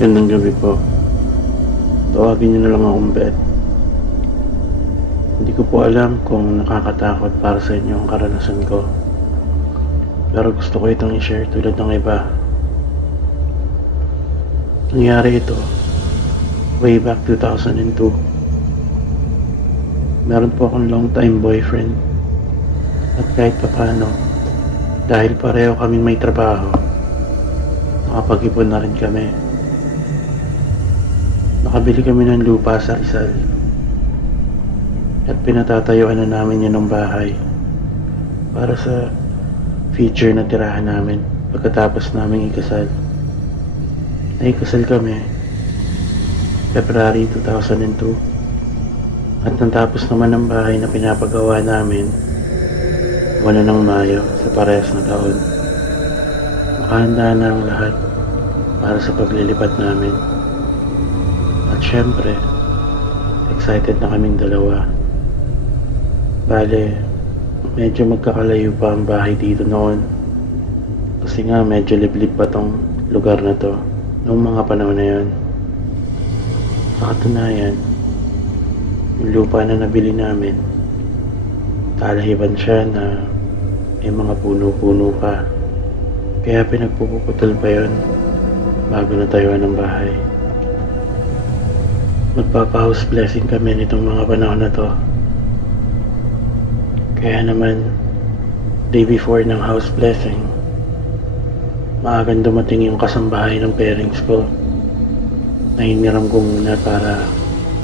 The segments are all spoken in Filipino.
Gandang gabi po. Tawagin niyo na lang akong Bet. Hindi ko po alam kung nakakatakot para sa inyo ang karanasan ko. Pero gusto ko itong i-share tulad ng iba. Nangyari ito way back 2002. Meron po akong long time boyfriend. At kahit papano, dahil pareho kaming may trabaho, nakapag-ipon na rin kami. Nakabili kami ng lupa sa Rizal. At pinatatayuan na namin yun ng bahay para sa future na tirahan namin pagkatapos naming ikasal. Naikasal kami February 2002 at natapos naman ang bahay na pinapagawa namin buwan ng Mayo sa parehas na taon. Nakahanda na ang lahat para sa paglilipat namin. At syempre, excited na kaming dalawa. Bale, medyo magkakalayo pa ang bahay dito noon. Kasi nga medyo liblib pa tong lugar na to noong mga panahon na yun. Sa katunayan, yung lupa na nabili namin, talahiban siya na may mga puno-puno pa. Kaya pinagpuputol pa yun bago natayuan ng bahay. Magpapa-house blessing kami nitong mga panahon na to. Kaya naman, day before ng house blessing, maagang dumating yung kasambahay ng parents ko na hiniram ko muna para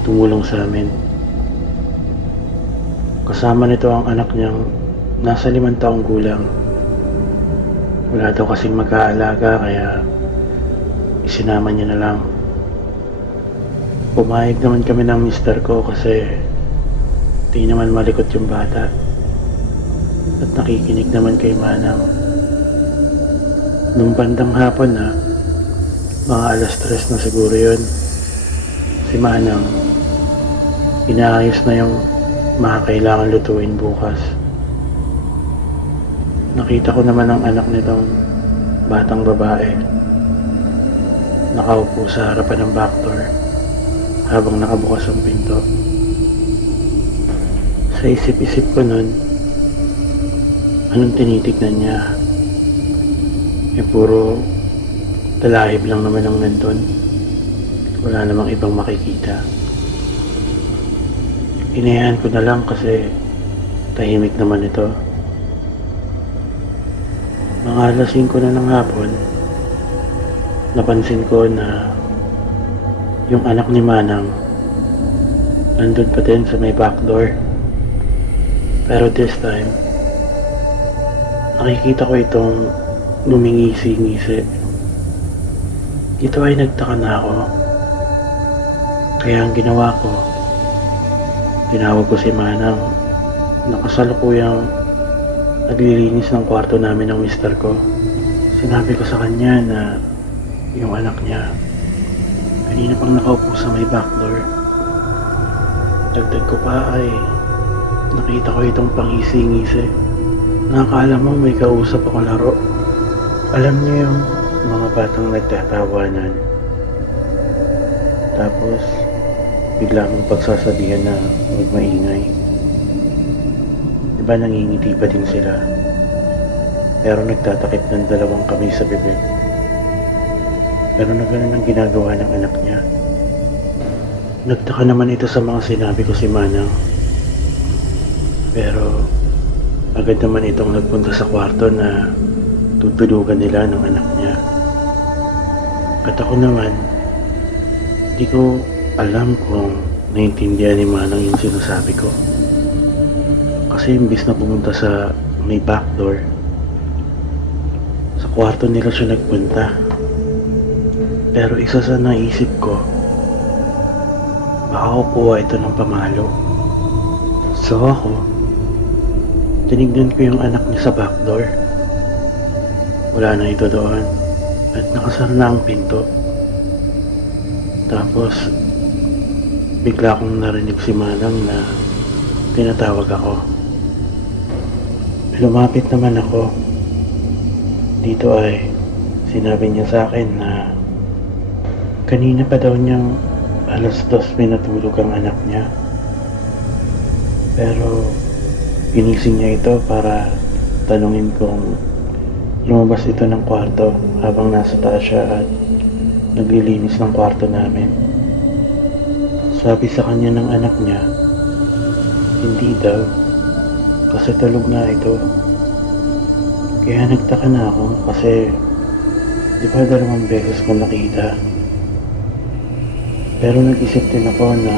tumulong sa amin. Kasama nito ang anak niyang nasa 5 taong gulang. Wala daw kasing mag-aalaga kaya isinama niya na lang. Pumayag naman kami ng mister ko kasi di naman malikot yung bata at nakikinig naman kay Manang. Nung bandang hapon na, mga alas 3 na siguro yun, si Manang inaayos na yung mga kailangan lutuin bukas. Nakita ko naman ang anak nitong batang babae nakaupo sa harapan ng back door habang nakabukas ang pinto. Sa isip-isip ko nun, anong tinitignan niya? Puro talahib lang naman ang nandun. Wala namang ibang makikita. Inayahan ko na lang kasi tahimik naman ito. Mga alas 5 na ng hapon, napansin ko na yung anak ni Manang nandun pa din sa may back door. Pero this time, nakikita ko itong lumingisi-ngisi. Ito ay nagtaka na ako. Kaya ang ginawa ko, tinawag ko si Manang. Nakasalukuyang naglilinis ng kwarto namin ng mister ko. Sinabi ko sa kanya na yung anak niya kanina pang nakaupo sa may back door. Dagdag ko pa ay nakita ko itong pangisi-ngisi. Nakakala mo may kausap ako laro. Alam niyo yung mga batang nagtatawanan. Tapos bigla mong pagsasabihan na huwag maingay. Diba nangingiti pa din sila? Pero nagtatakip ng dalawang kamay sa bibig. Pero na ganun ang ginagawa ng anak niya. Nagtaka naman ito sa mga sinabi ko si Manang. Pero agad naman itong nagpunta sa kwarto na tutulugan nila ng anak niya. At ako naman, di ko alam kung naiintindihan ni Manang yung sinasabi ko. Kasi imbis na pumunta sa may back door, sa kwarto nila siya nagpunta. Pero isa sa naisip ko, baka kukuha ito ng pamalo. So ako, tinignan ko yung anak niya sa back door. Wala na ito doon at nakasara na ang pinto. Tapos bigla kong narinig si Manang na tinatawag ako. Lumapit naman ako. Dito ay sinabi niya sa akin na Kanina pa daw niyang 2:00 natulog ang anak niya. Pero ginising niya ito para tanungin kung lumabas ito ng kwarto habang nasa taas siya at naglilinis ng kwarto namin. Sabi sa kanya ng anak niya, hindi daw, kasi tulog nga ito. Kaya nagtaka na ako kasi di ba 2 beses ko nakita. Pero nag-isip din ako na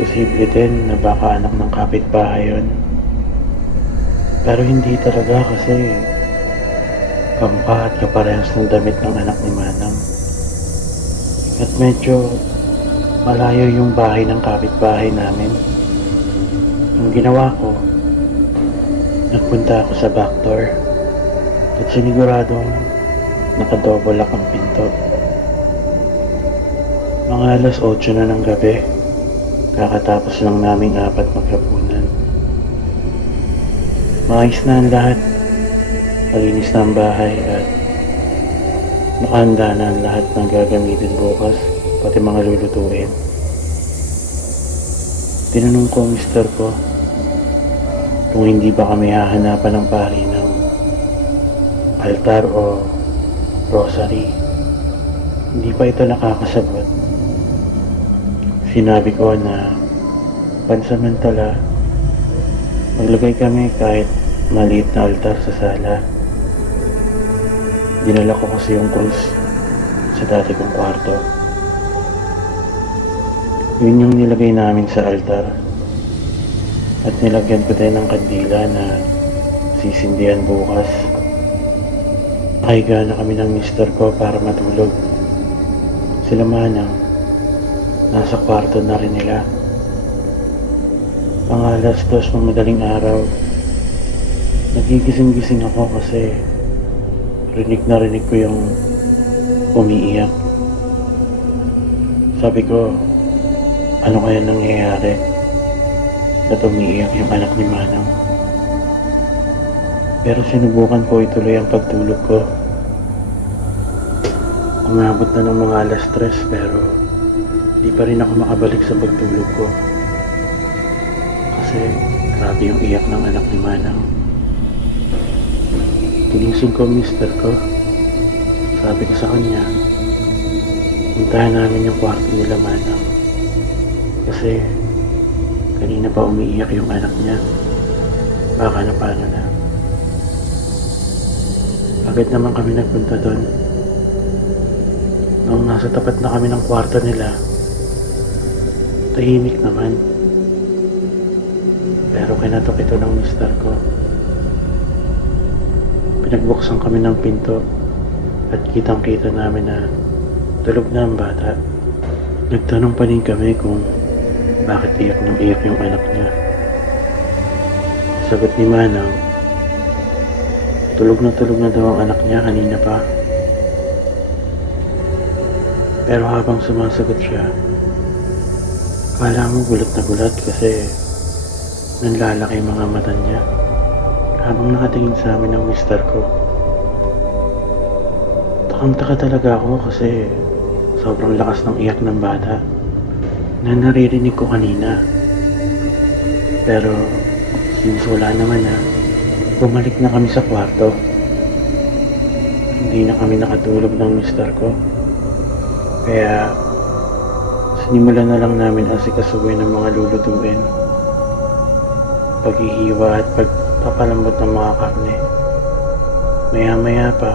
posible din na baka anak ng kapitbahay yun. Pero hindi talaga kasi kamukha at kaparehas ng damit ng anak ni Manang. At medyo malayo yung bahay ng kapitbahay namin. Ang ginawa ko, nagpunta ako sa back door at siniguradong nakadouble lock ang pinto. Mga 8:00 na ng gabi, kakatapos lang naming 4 maghapunan. Maayos na ang lahat, malinis na ang bahay at nakahanda na ang lahat ng gagamitin bukas, pati mga lulutuin. Tinanong ko ang mister ko kung hindi ba kami hahanapan ng pari ng altar o rosary. Hindi pa ito nakakasagot. Sinabi ko na pansamantala maglagay kami kahit maliit na altar sa sala. Dinala ko kasi yung krus sa dati kong kwarto. Yun yung nilagay namin sa altar. At nilagyan ko din ng kandila na sisindihan bukas. Nakahiga na kami ng mister ko para matulog. Sila Manang, nasa kwarto na rin nila. Mga 2:00 ng madaling araw, nagigising-gising ako kasi rinig ko yung umiiyak. Sabi ko, ano kaya nangyayari? Ba't umiiyak yung anak ni Manang? Pero sinubukan ko ituloy ang pagtulog ko. Umabot na ng mga 3:00 pero di pa rin ako makabalik sa pagtulog ko. Kasi grabe yung iyak ng anak ni Manang. Ginising ko ang mister ko. Sabi ko sa kanya, puntahan namin yung kwarto nila Manang. Kasi kanina pa umiiyak yung anak niya. Baka na paano na. Agad naman kami nagpunta doon. Nung nasa tapat na kami ng kwarto nila, tahimik naman. Pero kinatok ito ng mister ko. Pinagbuksan kami ng pinto at kitang-kita namin na tulog na ang bata. Nagtanong pa rin kami kung bakit iyak ng iyak yung anak niya. Sagot ni Manang, tulog na daw ang anak niya kanina pa. Pero habang sumasagot siya, kala mo gulat na gulat kasi nanlalaki mga mata niya habang nakatingin sa amin ng mister ko. Takang-taka talaga ako kasi sobrang lakas ng iyak ng bata na naririnig ko kanina. Pero since wala naman na, bumalik na kami sa kwarto. Hindi na kami nakatulog ng mister ko. Kaya sinimulan na lang namin asikasuhin ng mga lulutuin, paghihiwa at pagpapalambot ng mga karne. Maya-maya pa,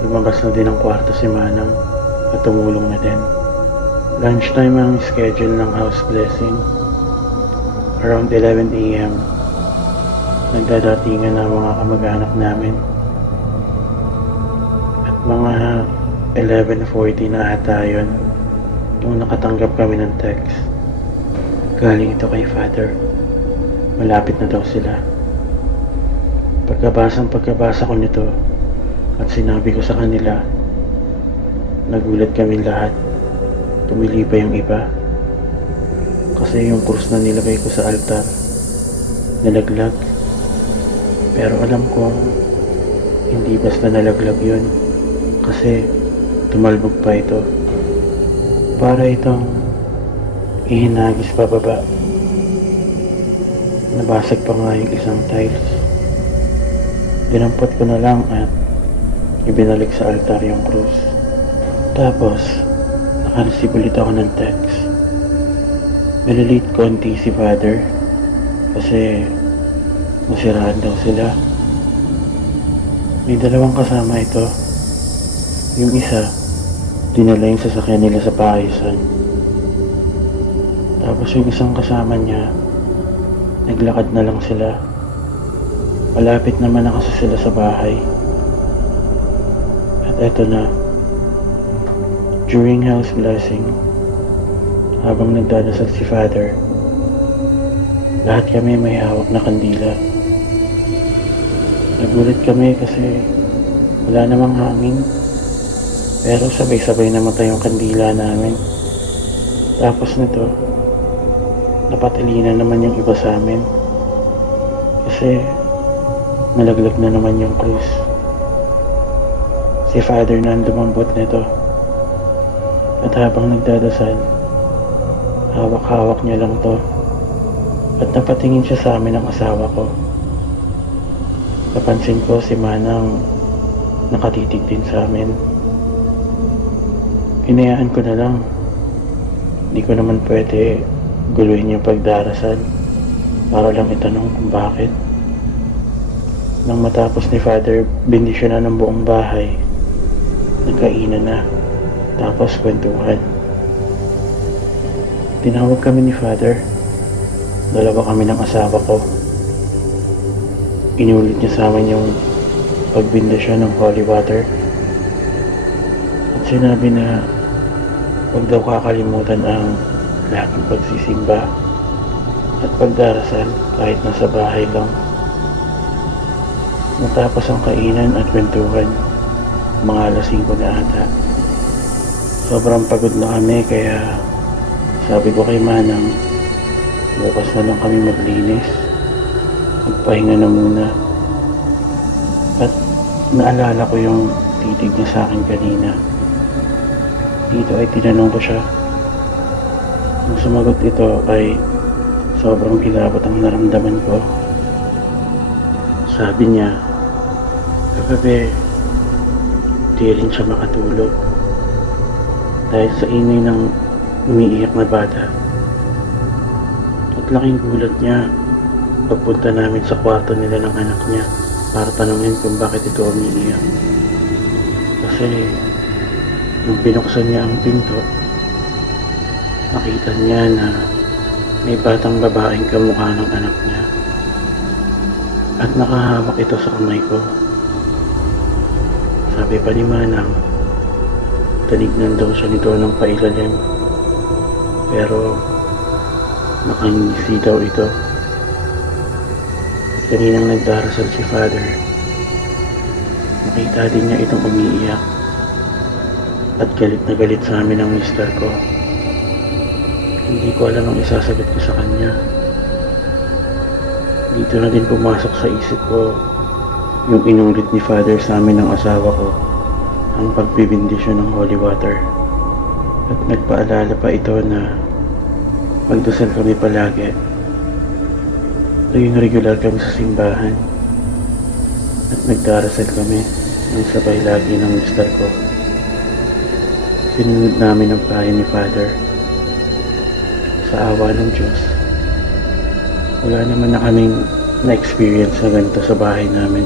lumabas na din ang kwarto si Manang at tumulong na din. Lunchtime ang schedule ng house blessing. Around 11 AM, nagdadatingan ang mga kamag-anak namin. At mga 11:40 na ata yun nung nakatanggap kami ng text. Galing ito kay Father. Malapit na daw sila. Pagkabasa ko nito at sinabi ko sa kanila, nagulat kami lahat. Tumili pa yung iba. Kasi yung krus na nilagay ko sa altar, nalaglag. Pero alam kong hindi basta nalaglag yun. Kasi tumalbog pa ito. Para itong ihinagis pababa. Nabasag pa nga yung isang tiles. Dinampot ko na lang at ibinalik sa altar yung krus. Tapos, naka-receive ulit ako ng text. Nalilit konti si Father kasi nasiraan daw sila. May dalawang kasama ito. Yung isa, dinala yung sasakyan nila sa paayusan. Tapos yung isang kasama niya, naglakad na lang sila. Malapit naman na kasi sila sa bahay. At eto na, during house blessing, habang nagdadasal si Father, lahat kami may hawak na kandila. Nagulat kami kasi wala namang hangin. Pero sabay-sabay namatay yung kandila namin. Tapos nito, napatilinan naman yung iba sa amin. Kasi nalaglag na naman yung krus. Si Father na ang lumambot nito. At habang nagdadasal, hawak-hawak niya lang to. At napatingin siya sa amin ng asawa ko. Napansin ko si Manang nakatitig din sa amin. Hinayaan ko na lang. Hindi ko naman pwede guluhin yung pagdarasal para lang itanong kung bakit. Nang matapos ni Father, bendisyon na ng buong bahay. Nagkainan na. Tapos kwentuhan. Tinawag kami ni Father. Dalawa kami ng asawa ko. Inulit niya sa amin yung pagbindisyon ng holy water. At sinabi na huwag daw kakalimutan ang laging pagsisimba at pagdarasal kahit nasa bahay lang. Matapos ang kainan at kwentuhan, mga alas 5 na ata. Sobrang pagod na kami kaya sabi ko kay Manang, bukas na lang kami maglinis. Magpahinga na muna. At naalala ko yung titig niya sa akin kanina. Dito ay tinanong ko siya. Nung sumagot ito ay sobrang kilabot ang naramdaman ko. Sabi niya, kagabi di rin siya makatulog dahil sa ingay ng umiiyak na bata. At laking gulat niya pagpunta namin sa kwarto nila ng anak niya para tanungin kung bakit ito umiiyak. Kasi nung binuksan niya ang pinto, nakita niya na may batang babaeng kamukha ng anak niya. At nakahawak ito sa kamay ko. Sabi pa ni Manang, tinignan daw siya nito ng pailalim. Pero nakangisi daw ito. At kaninang nagdarasal si Father, nakita din niya itong umiiyak. At galit na galit sa amin ang mister ko. Hindi ko alam ang isasagot ko sa kanya. Dito na din pumasok sa isip ko yung inulit ni Father sa amin ng asawa ko, ang pagbibindisyon ng holy water. At nagpaalala pa ito na magdasal kami palagi. Tuwing regular kami sa simbahan. At nagdarasal kami ng sabay lagi ng mister ko. Sinunod namin ang payo ni Father. Sa awa ng Diyos, wala naman na kaming na-experience na ganito sa bahay namin.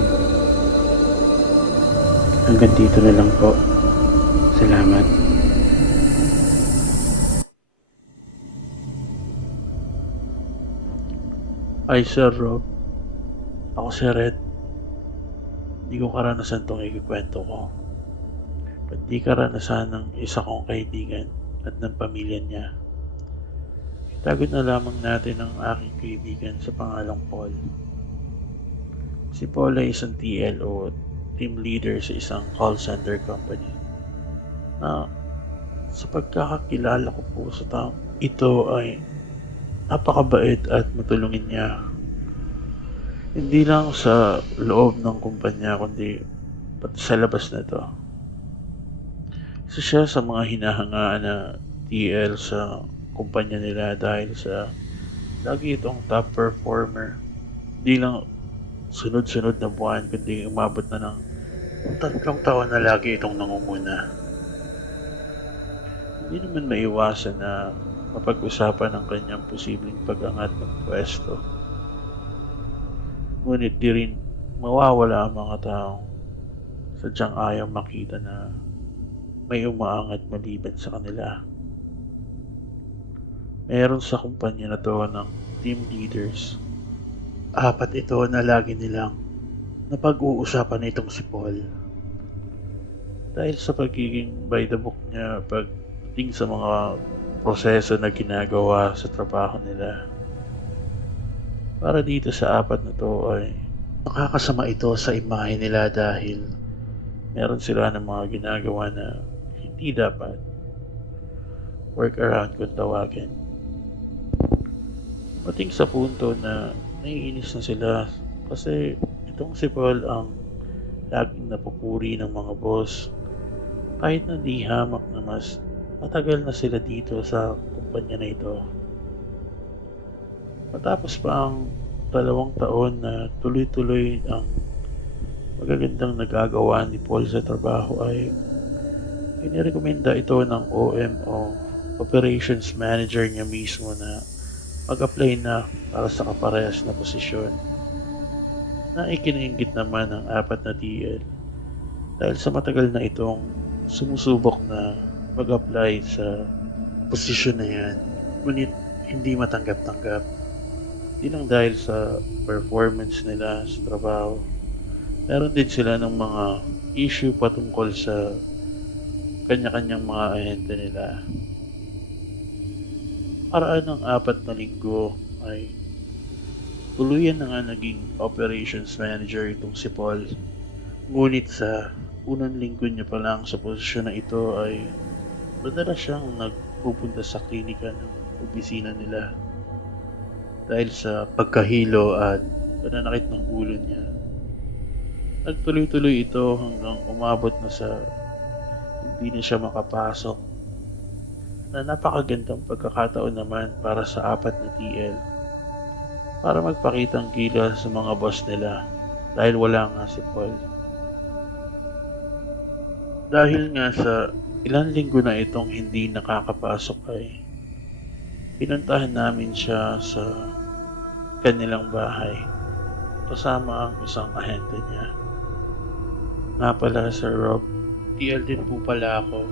Hanggang dito na lang po. Salamat. Ay, Sir Rob. Ako si Red. Hindi ko karanasan itong ikikwento ko. Ba't di karanasan ng isa kong kaibigan at ng pamilya niya. Itagot na lamang natin ang aking kaibigan sa pangalang Paul. Si Paul ay isang TL o team leader sa isang call center company na sa pagkakakilala ko po sa taong ito ay napakabait at matulungin niya. Hindi lang sa loob ng kumpanya kundi pati sa labas na ito. Isa siya sa mga hinahangaan na TL sa kumpanya nila dahil sa lagi itong top performer. Hindi lang sunod-sunod na buwan kundi umabot na ng 3 taon na lagi itong nangunguna. Hindi naman maiwasan na mapag-usapan ang kanyang posibleng pag-angat ng pwesto. Ngunit di rin mawawala ang mga taong sadyang ayaw makita na may umaangat maliban sa kanila. Meron sa kumpanya na to ng team leaders. 4 ito na lagi nilang napag-uusapan itong si Paul. Dahil sa pagiging by the book niya pagdating sa mga proseso na ginagawa sa trabaho nila. Para dito sa 4 na to ay nakakasama ito sa imahe nila dahil meron sila ng mga ginagawa na hindi dapat. Work around kung tawagin. Mating sa punto na naiinis na sila kasi itong si Paul ang laging napupuri ng mga boss kahit na di hamak na mas matagal na sila dito sa kumpanya na ito. Matapos pa ang 2 taon na tuloy-tuloy ang magagandang nagagawa ni Paul sa trabaho ay inirekomenda ito ng OM o Operations Manager niya mismo na mag-apply na para sa kaparehas na posisyon na ikiniinggit naman ng 4 na TL dahil sa matagal na itong sumusubok na mag-apply sa posisyon na yan ngunit hindi matanggap-tanggap. Hindi lang dahil sa performance nila sa trabaho, meron din sila ng mga issue patungkol sa kanya-kanyang mga ahente nila. Paraan ng 4 na linggo ay tuluyan na nga naging operations manager itong si Paul. Ngunit sa unang linggo niya pa lang sa posisyon na ito ay madalas siyang nagpupunta sa klinika ng opisina nila dahil sa pagkahilo at pananakit ng ulo niya. Nagtuloy-tuloy ito hanggang umabot na sa hindi na siya makapasok na napakagandang pagkakataon naman para sa 4 na TL para magpakitang gilas sa mga boss nila dahil wala nga si Paul. Dahil nga sa ilang linggo na itong hindi nakakapasok ay pinuntahan namin siya sa kanilang bahay kasama ang isang ahente niya. Nga pala Sir Rob, TL din po pala ako.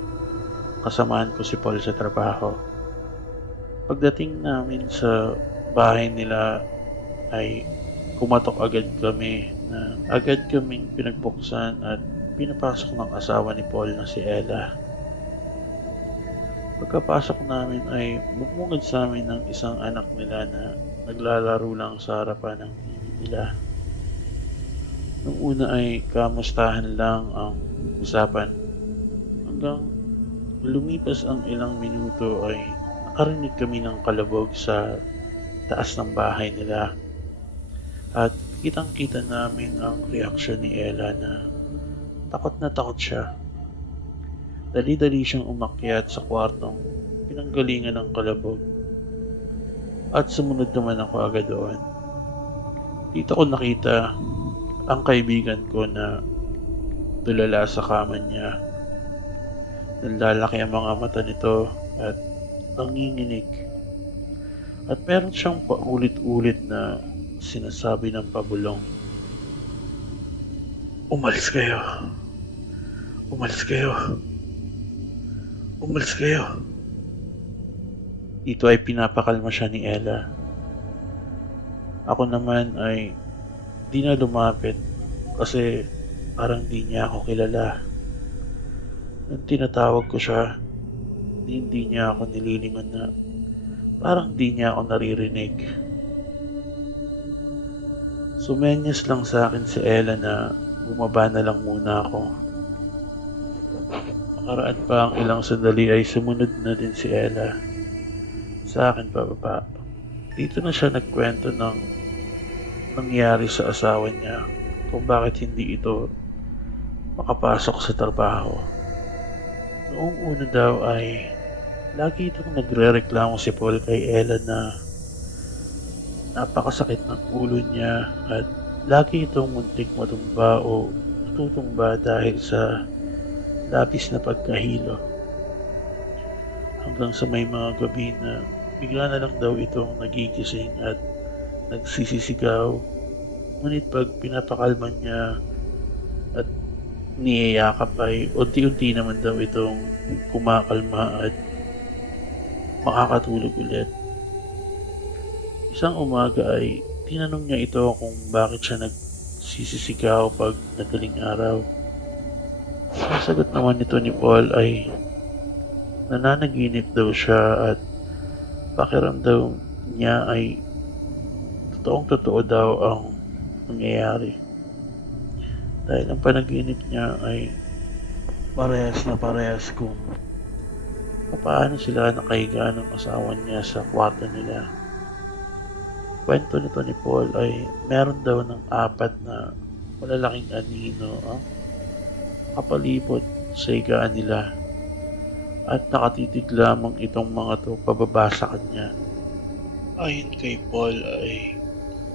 Kasamahan ko si Paul sa trabaho. Pagdating namin sa bahay nila ay kumatok agad kami na agad kaming pinagbuksan at pinapasok ng asawa ni Paul na si Ella. Pagkapasok namin ay bumungad sa amin ng isang anak nila na naglalaro lang sa harapan ng TV nila. Nung una ay kamustahan lang ang usapan hanggang lumipas ang ilang minuto ay nakarinig kami ng kalabog sa taas ng bahay nila at kitang-kita namin ang reaksyon ni Ella na takot siya. Dali-dali siyang umakyat sa kwartong pinanggalingan ng kalabog at sumunod naman ako agad doon. Dito ko nakita ang kaibigan ko na tulala sa kama niya. Nalalaki ang mga mata nito at nanginginig. At meron siyang paulit-ulit na sinasabi ng pabulong. Umalis kayo. Umalis kayo. Umalis kayo. Dito ay pinapakalma siya ni Ella. Ako naman ay di na lumapit kasi parang di niya ako kilala. Nung tinatawag ko siya, hindi niya ako nililingon na parang di niya ako naririnig. Sumenyas lang sa akin si Ella na bumaba na lang muna ako. Nakaraan pa ang ilang sandali ay sumunod na din si Ella sa akin pababa. Dito na siya nagkwento ng nangyari sa asawa niya kung bakit hindi ito makapasok sa trabaho. Noong una daw ay lagi itong nagrereklamo si Paul kay Ella na napakasakit ng ulo niya at lagi itong muntik matumba o natutumba dahil sa labis na pagkahilo. Hanggang sa may mga gabi na bigla na lang daw itong nagigising at nagsisisigaw. Ngunit pag pinapakalman niya at niyayakap ay unti-unti naman daw itong kumakalma at makakatulog ulit. Isang umaga ay tinanong niya ito kung bakit siya nagsisisigaw pag madaling araw. Ang sagot naman nito ni Paul ay nananaginip daw siya at pakiramdam niya ay totoong totoo daw ang nangyayari. Dahil ang panaginip niya ay parehas na parehas kung paano sila nakahiga ng asawa niya sa kwarto nila. Kwento nito ni Paul ay meron daw ng 4 na malalaking anino ang kapalibot sa higaan nila at nakatitig lamang itong mga to pababa sa kanya. Ayon kay Paul ay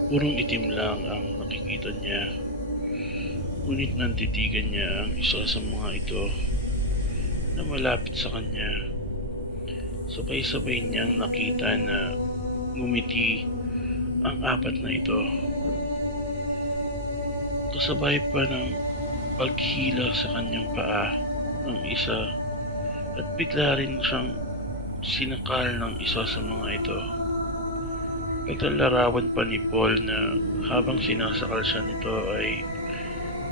purong itim lang ang nakikita niya. Ngunit nantitigan niya ang isa sa mga ito na malapit sa kanya. Sabay-sabay niyang nakita na ngumiti ang 4 na ito. Kasabay pa ng paghila sa kanyang paa ng isa at bigla rin siyang sinakal ng isa sa mga ito. Paglalarawan pa ni Paul na habang sinasakal siya nito ay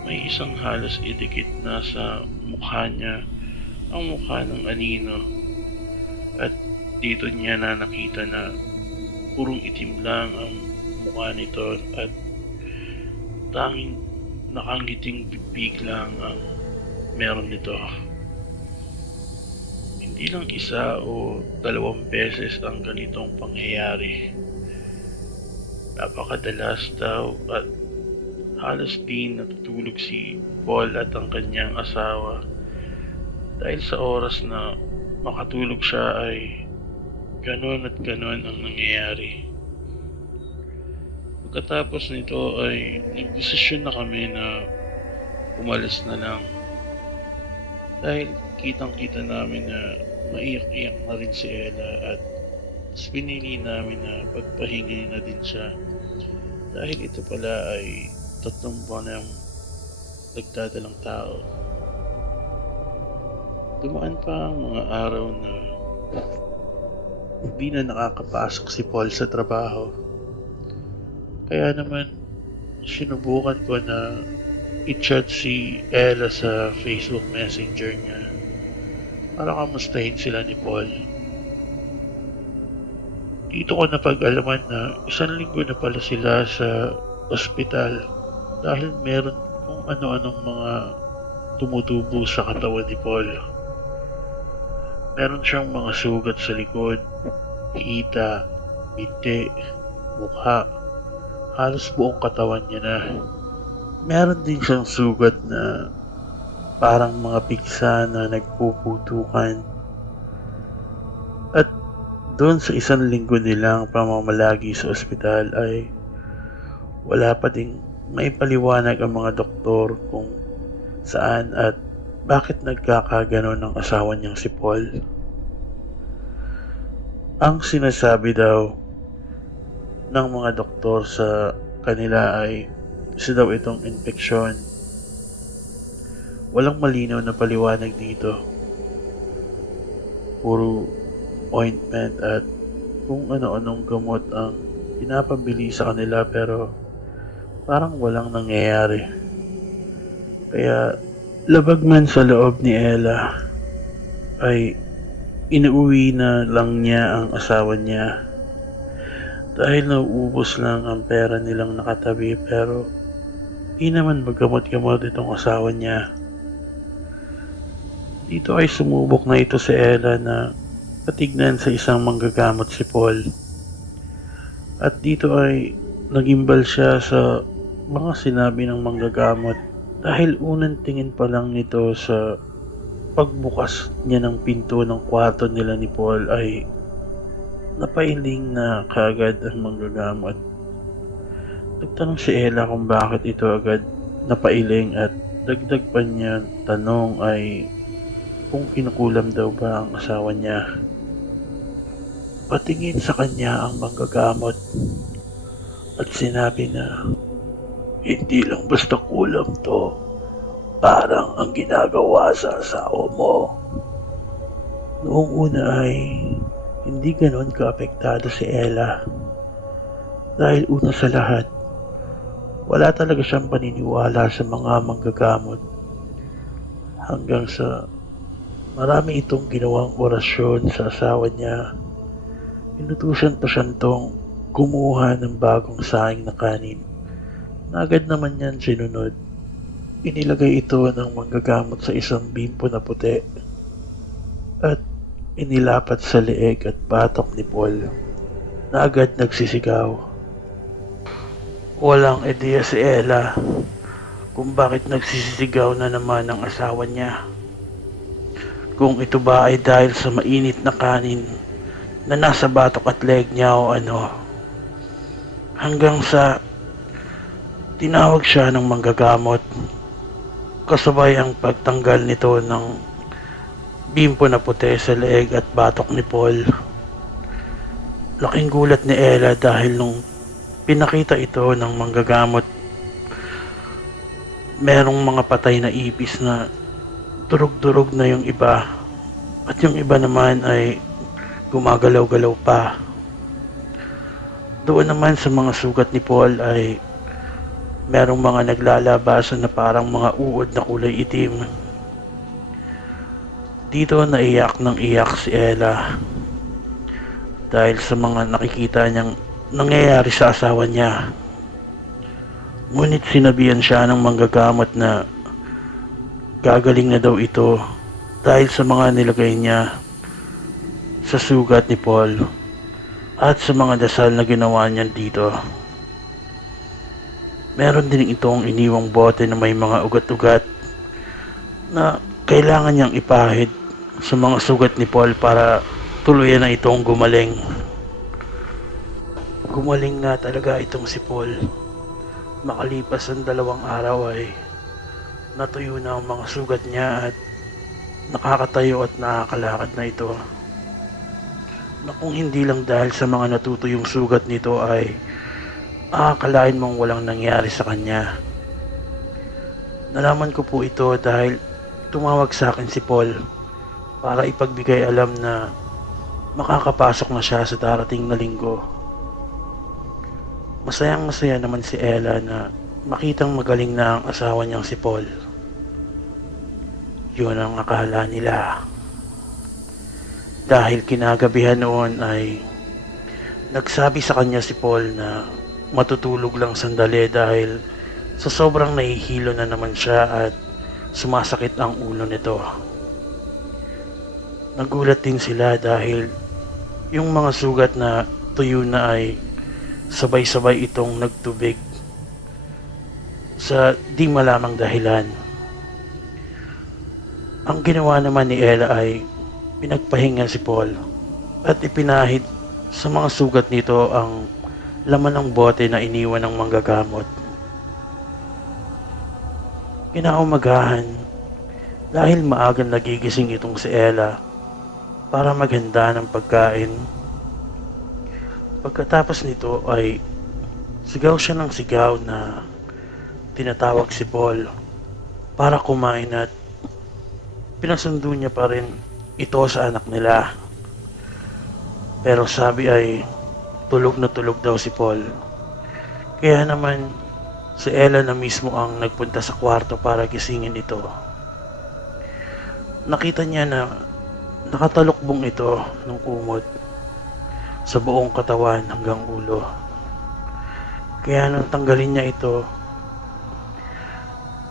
may isang halos idikit na sa mukha niya ang mukha ng anino at dito niya na nakita na purong itim lang ang mukha nito at tanging nakangiting bibig lang ang meron nito. Hindi lang isa o 2 beses ang ganitong pangyayari. Napakadalas daw at halos din natutulog si Paul at ang kanyang asawa dahil sa oras na makatulog siya ay ganon at ganon ang nangyayari. Pagkatapos nito ay nagdesisyon na kami na umalis na lang dahil kitang-kita namin na maiyak-iyak na rin si Ella at pinili namin na pagpahingin na din siya dahil ito pala ay 3 buwan ng nagdadalang tao. Dumaan pa ang mga araw na hindi na nakakapasok si Paul sa trabaho. Kaya naman sinubukan ko na i-chat si Ella sa Facebook Messenger niya para kamustahin sila ni Paul. Dito ko napag-alaman na 1 linggo na pala sila sa ospital dahil meron kung ano-anong mga tumutubo sa katawan ni Paul. Meron siyang mga sugat sa likod, hita, binti, mukha, halos buong katawan niya na. Meron din siyang sugat na parang mga piksa na nagpuputukan. At doon sa 1 linggo nilang pamamalagi sa ospital ay wala pa ding may paliwanag ang mga doktor kung saan at bakit nagkakaganon ng asawa niyang si Paul. Ang sinasabi daw ng mga doktor sa kanila ay isa daw itong infeksyon. Walang malinaw na paliwanag dito. Puro ointment at kung ano-anong gamot ang pinapabili sa kanila pero parang walang nangyayari. Kaya labag man sa loob ni Ella ay inuwi na lang niya ang asawa niya dahil nauubos lang ang pera nilang nakatabi pero di naman magamot-gamot itong asawa niya. Dito ay sumubok na ito si Ella na patignan sa isang manggagamot si Paul. At dito ay nagimbal siya sa mga sinabi ng manggagamot dahil unang tingin pa lang nito sa pagbukas niya ng pinto ng kwarto nila ni Paul ay napailing na kaagad ang manggagamot. Nagtanong si Ella kung bakit ito agad napailing at dagdag pa niya tanong ay kung kinukulam daw ba ang asawa niya. Patingin sa kanya ang manggagamot at sinabi na, "Hindi lang basta kulam to, parang ang ginagawa sa asawa mo." Noong una ay hindi ganon kaapektado si Ella dahil una sa lahat, wala talaga siyang paniniwala sa mga manggagamot hanggang sa marami itong ginawang orasyon sa asawa niya. Inutusan pa siya tong kumuha ng bagong saing na kanin na agad naman yan sinunod. Inilagay ito ng manggagamot sa isang bimpo na puti at inilapat sa leeg at batok ni Paul na agad nagsisigaw. Walang ideya si Ella kung bakit nagsisigaw na naman ang asawa niya. Kung ito ba ay dahil sa mainit na kanin na nasa batok at leeg niya o ano. Hanggang sa tinawag siya ng manggagamot kasabay ang pagtanggal nito ng bimpo na puti sa leeg at batok ni Paul. Laking gulat ni Ella dahil nung pinakita ito ng manggagamot, merong mga patay na ipis na durog-durog na yung iba at yung iba naman ay gumagalaw-galaw pa. Doon naman sa mga sugat ni Paul ay merong mga naglalabasan na parang mga uod na kulay itim. Dito naiyak ng iyak si Ella dahil sa mga nakikita niyang nangyayari sa asawa niya. Ngunit sinabihan siya ng manggagamot na gagaling na daw ito dahil sa mga nilagay niya sa sugat ni Paul at sa mga dasal na ginawa niya dito. Meron din itong iniwang bote na may mga ugat-ugat na kailangan niyang ipahid sa mga sugat ni Paul para tuluyan na itong gumaling. Gumaling nga talaga itong si Paul. Makalipas ang 2 araw ay natuyo na ang mga sugat niya at nakakatayo at nakakalakad na ito. Na kung hindi lang dahil sa mga natutuyong sugat nito ay akalain mong walang nangyari sa kanya. Nalaman ko po ito dahil tumawag sa akin si Paul para ipagbigay alam na makakapasok na siya sa darating na linggo. Masayang masaya naman si Ella na makitang magaling na ang asawa niyang si Paul. Yun ang akala nila. Dahil kinagabihan noon ay nagsabi sa kanya si Paul na matutulog lang sandali dahil sa sobrang nahihilo na naman siya at sumasakit ang ulo nito. Nagulat din sila dahil yung mga sugat na tuyo na ay sabay-sabay itong nagtubig sa di malamang dahilan. Ang ginawa naman ni Ella ay pinagpahinga si Paul at ipinahid sa mga sugat nito ang laman ng bote na iniwan ng manggagamot. Kinaumagahan, dahil maagang nagigising itong si Ella para maghanda ng pagkain. Pagkatapos nito ay sigaw siya ng sigaw na tinatawag si Paul para kumain at pinasundo niya pa rin ito sa anak nila. Pero sabi ay tulog na tulog daw si Paul. Kaya naman si Ella na mismo ang nagpunta sa kwarto para gisingin ito. Nakita niya na nakatalukbong ito ng kumot sa buong katawan hanggang ulo. Kaya nang tanggalin niya ito,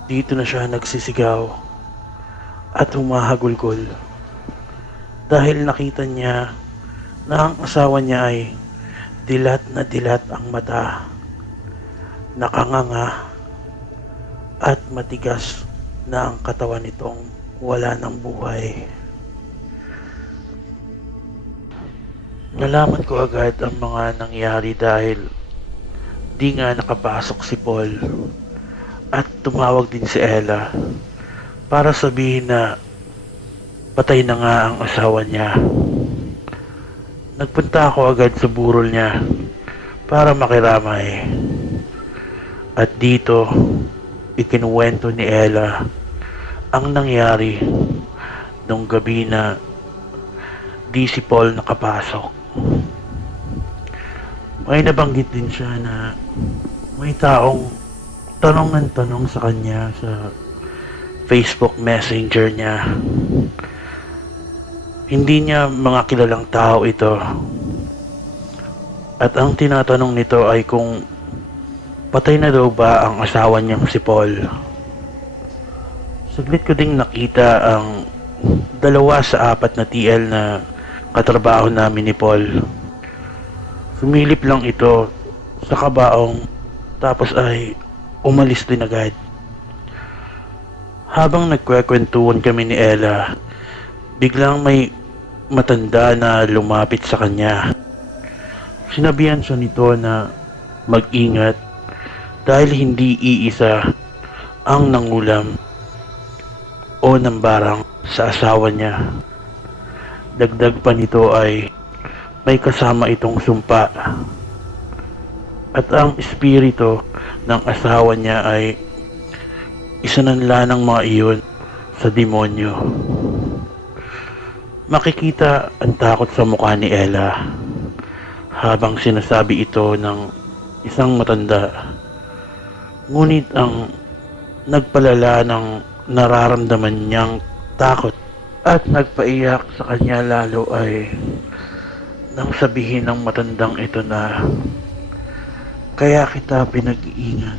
dito na siya nagsisigaw at humahagulgol dahil nakita niya na ang asawa niya ay dilat na dilat ang mata, nakanganga at matigas na ang katawan nitong wala ng buhay. Nalaman ko agad ang mga nangyari dahil di nga nakapasok si Paul at tumawag din si Ella para sabihin na patay na nga ang asawa niya. Nagpunta ako agad sa burol niya para makiramay. At dito, ikinuwento ni Ella ang nangyari nung gabi na di si Paul nakapasok. May nabanggit din siya na may taong tanong ng tanong sa kanya sa Facebook Messenger niya. Hindi niya mga kilalang tao ito. At ang tinatanong nito ay kung patay na daw ba ang asawa niyang si Paul. Saglit ko ding nakita ang 2 sa 4 na TL na katrabaho namin ni Paul. Sumilip lang ito sa kabaong tapos ay umalis din agad. Habang nagkwekwentuhan kami ni Ella, biglang may matanda na lumapit sa kanya. Sinabihan siya nito na mag-ingat dahil hindi iisa ang nangulam o nambarang sa asawa niya. Dagdag pa nito ay may kasama itong sumpa at ang espiritu ng asawa niya ay isananla ng mga iyon sa demonyo. Makikita ang takot sa mukha ni Ella habang sinasabi ito ng isang matanda. Ngunit ang nagpalala ng nararamdaman niyang takot at nagpaiyak sa kanya lalo ay nang sabihin ng matandang ito na kaya kita pinag-iingat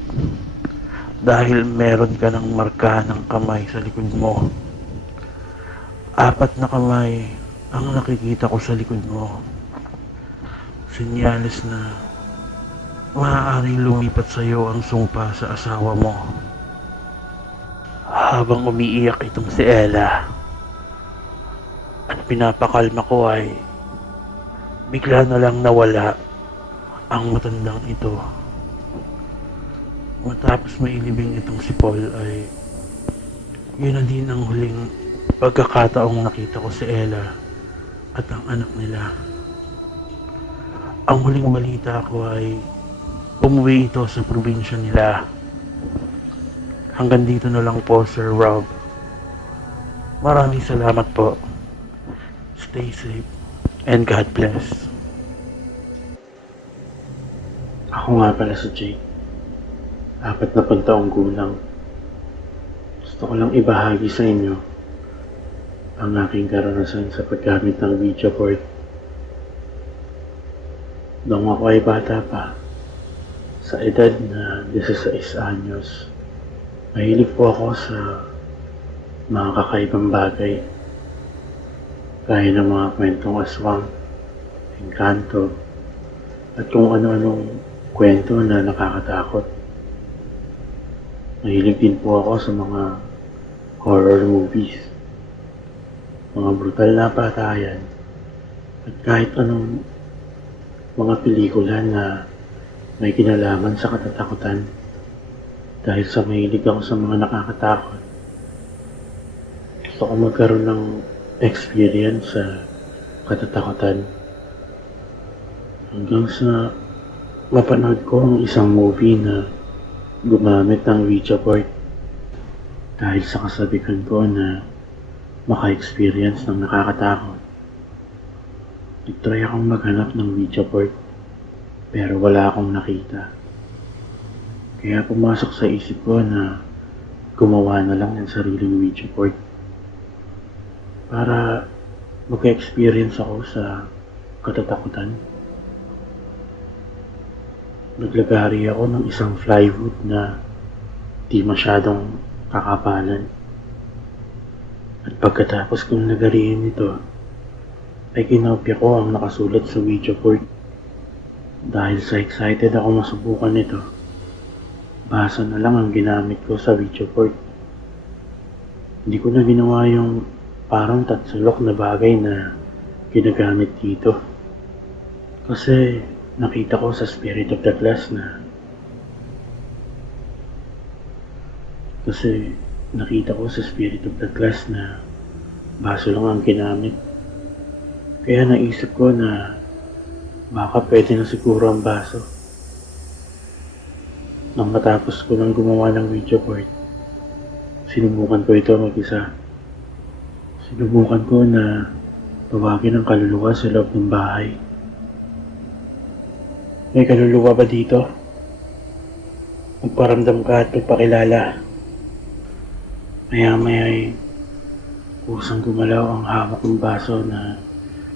dahil meron ka ng marka ng kamay sa likod mo. 4 na kamay ang nakikita ko sa likod mo. Senyales na maaaring lumipat sa iyo ang sumpa sa asawa mo. Habang umiiyak itong si Ella at pinapakalma ko ay bigla na lang nawala ang matandang ito. Matapos mailibing itong si Paul ay yun na din ang huling pagkakataong nakita ko si Ella at ang anak nila. Ang huling balita ko ay umuwi ito sa probinsya nila. Hanggang dito na lang po, Sir Rob. Maraming salamat po. Stay safe and God bless. Ako nga pala si Jake. 4 taong gulang. Gusto ko lang ibahagi sa inyo ang aking karanasan sa paggamit ng Ouija board. Nung ako ay bata pa, sa edad na 16 anyos, mahilig po ako sa mga kakaibang bagay. Gaya ng mga kwentong aswang, engkanto, at kung ano-anong kwento na nakakatakot. Mahilig din po ako sa mga horror movies, mga brutal na patayan, at kahit anong mga pelikula na may kinalaman sa katatakutan. Dahil sa mahilig ako sa mga nakakatakot, gusto ko magkaroon ng experience sa katatakutan. Hanggang sa mapanood ko ang isang movie na gumamit ng Ouija board. Dahil sa kasabikan ko na maka-experience ng nakakatakot, nagtry akong maghanap ng Ouija board pero wala akong nakita. Kaya pumasok sa isip ko na gumawa na lang ng sariling Ouija board para mag-experience ako sa katatakutan. Naglagari ako ng isang plywood na di masyadong kakapalan. At pagkatapos kong nagarihin ito, ay kinopya ko ang nakasulat sa Ouija board. Dahil sa excited ako masubukan ito, basa na lang ang ginamit ko sa Ouija board. Hindi ko na ginawa yung parang tatsulok na bagay na ginagamit dito. Kasi nakita ko sa Spirit of the Glass na kasi nakita ko sa Spirit of the Glass na baso lang ang ginamit. Kaya naisip ko na baka pwede na siguro ang baso. Nang matapos ko nang gumawa ng video board, sinubukan ko ito mag-isa. Sinubukan ko na tawagin ang kaluluwa sa loob ng bahay. May kaluluwa ba dito? Magparamdam ka at magpakilala. Maya-maya ay kusang gumalaw ang hawak ng baso na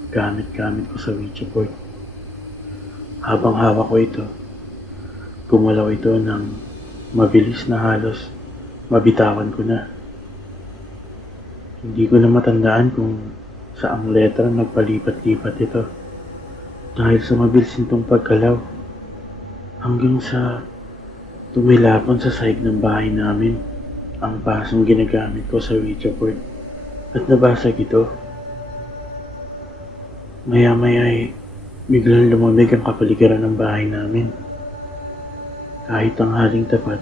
gamit-gamit ko sa video board. Habang hawak ko ito, gumalaw ito ng mabilis na halos mabitawan ko na. Hindi ko na matandaan kung saang letra nagpalipat-lipat ito dahil sa mabilis nitong paggalaw hanggang sa tumilapon sa sahig ng bahay namin ang basong ginagamit ko sa video board at nabasag ito. Maya-maya ay biglang lumamig ang kapaligiran ng bahay namin. Kahit ang haling tapat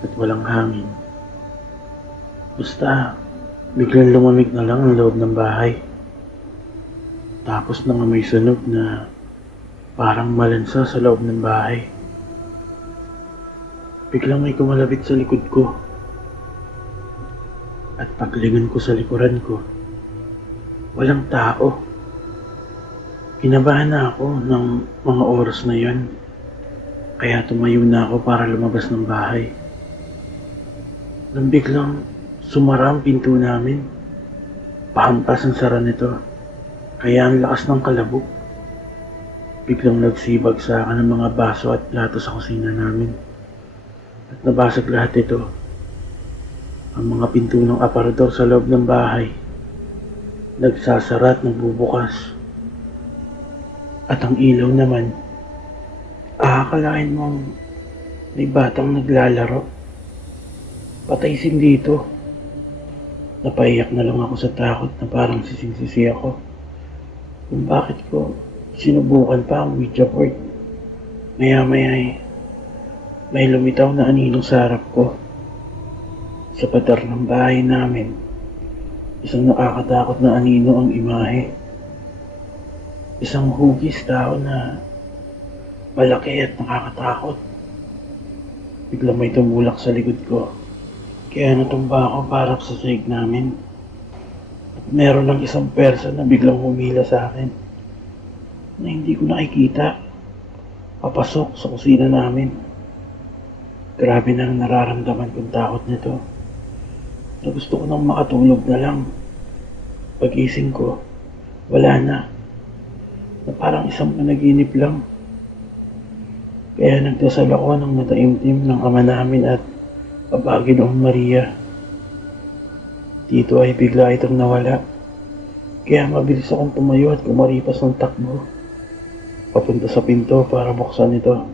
at walang hangin. Basta biglang lumamig na lang ang loob ng bahay. Tapos na nga may sunog na parang malansa sa loob ng bahay. Biglang may kumalabit sa likod ko. At paglingon ko sa likuran ko, walang tao. Kinabahan na ako ng mga oras na yon. Kaya tumayo na ako para lumabas ng bahay. Nang biglang sumara ang pinto namin. Pahampas ang sara nito. Kaya ang lakas ng kalabog. Biglang nagsibag sa akin ng mga baso at plato sa kusina namin. At nabasag lahat ito. Ang mga pinto ng aparador sa loob ng bahay nagsasara at nagbubukas. At ang ilaw naman, akalain mong may batang naglalaro. Pataysin dito. Napaiyak na lang ako sa takot na parang sising-sisi ako. Kung bakit ko sinubukan pa ang Ouija board. Maya-maya may lumitaw na anino sa harap ko. Sa pader ng bahay namin, isang nakakatakot na anino ang imahe. Isang hugis tao na malaki at nakakatakot. Biglang may tumulak sa likod ko. Kaya natumba ako para sa sahig namin. At meron lang isang persa na biglang humila sa akin na hindi ko nakikita. Papasok sa kusina namin. Grabe na ang nararamdaman kong takot nito. Na gusto ko nang makatulog na lang. Pag-ising ko, wala na. Na parang isang panaginip lang. Kaya nagdasal ako ng nataimtim ng Ama namin at Aba Ginoong Maria. Dito ay bigla itong nawala. Kaya mabilis akong tumayo at kumaripas ng takbo. Papunta sa pinto para buksan ito.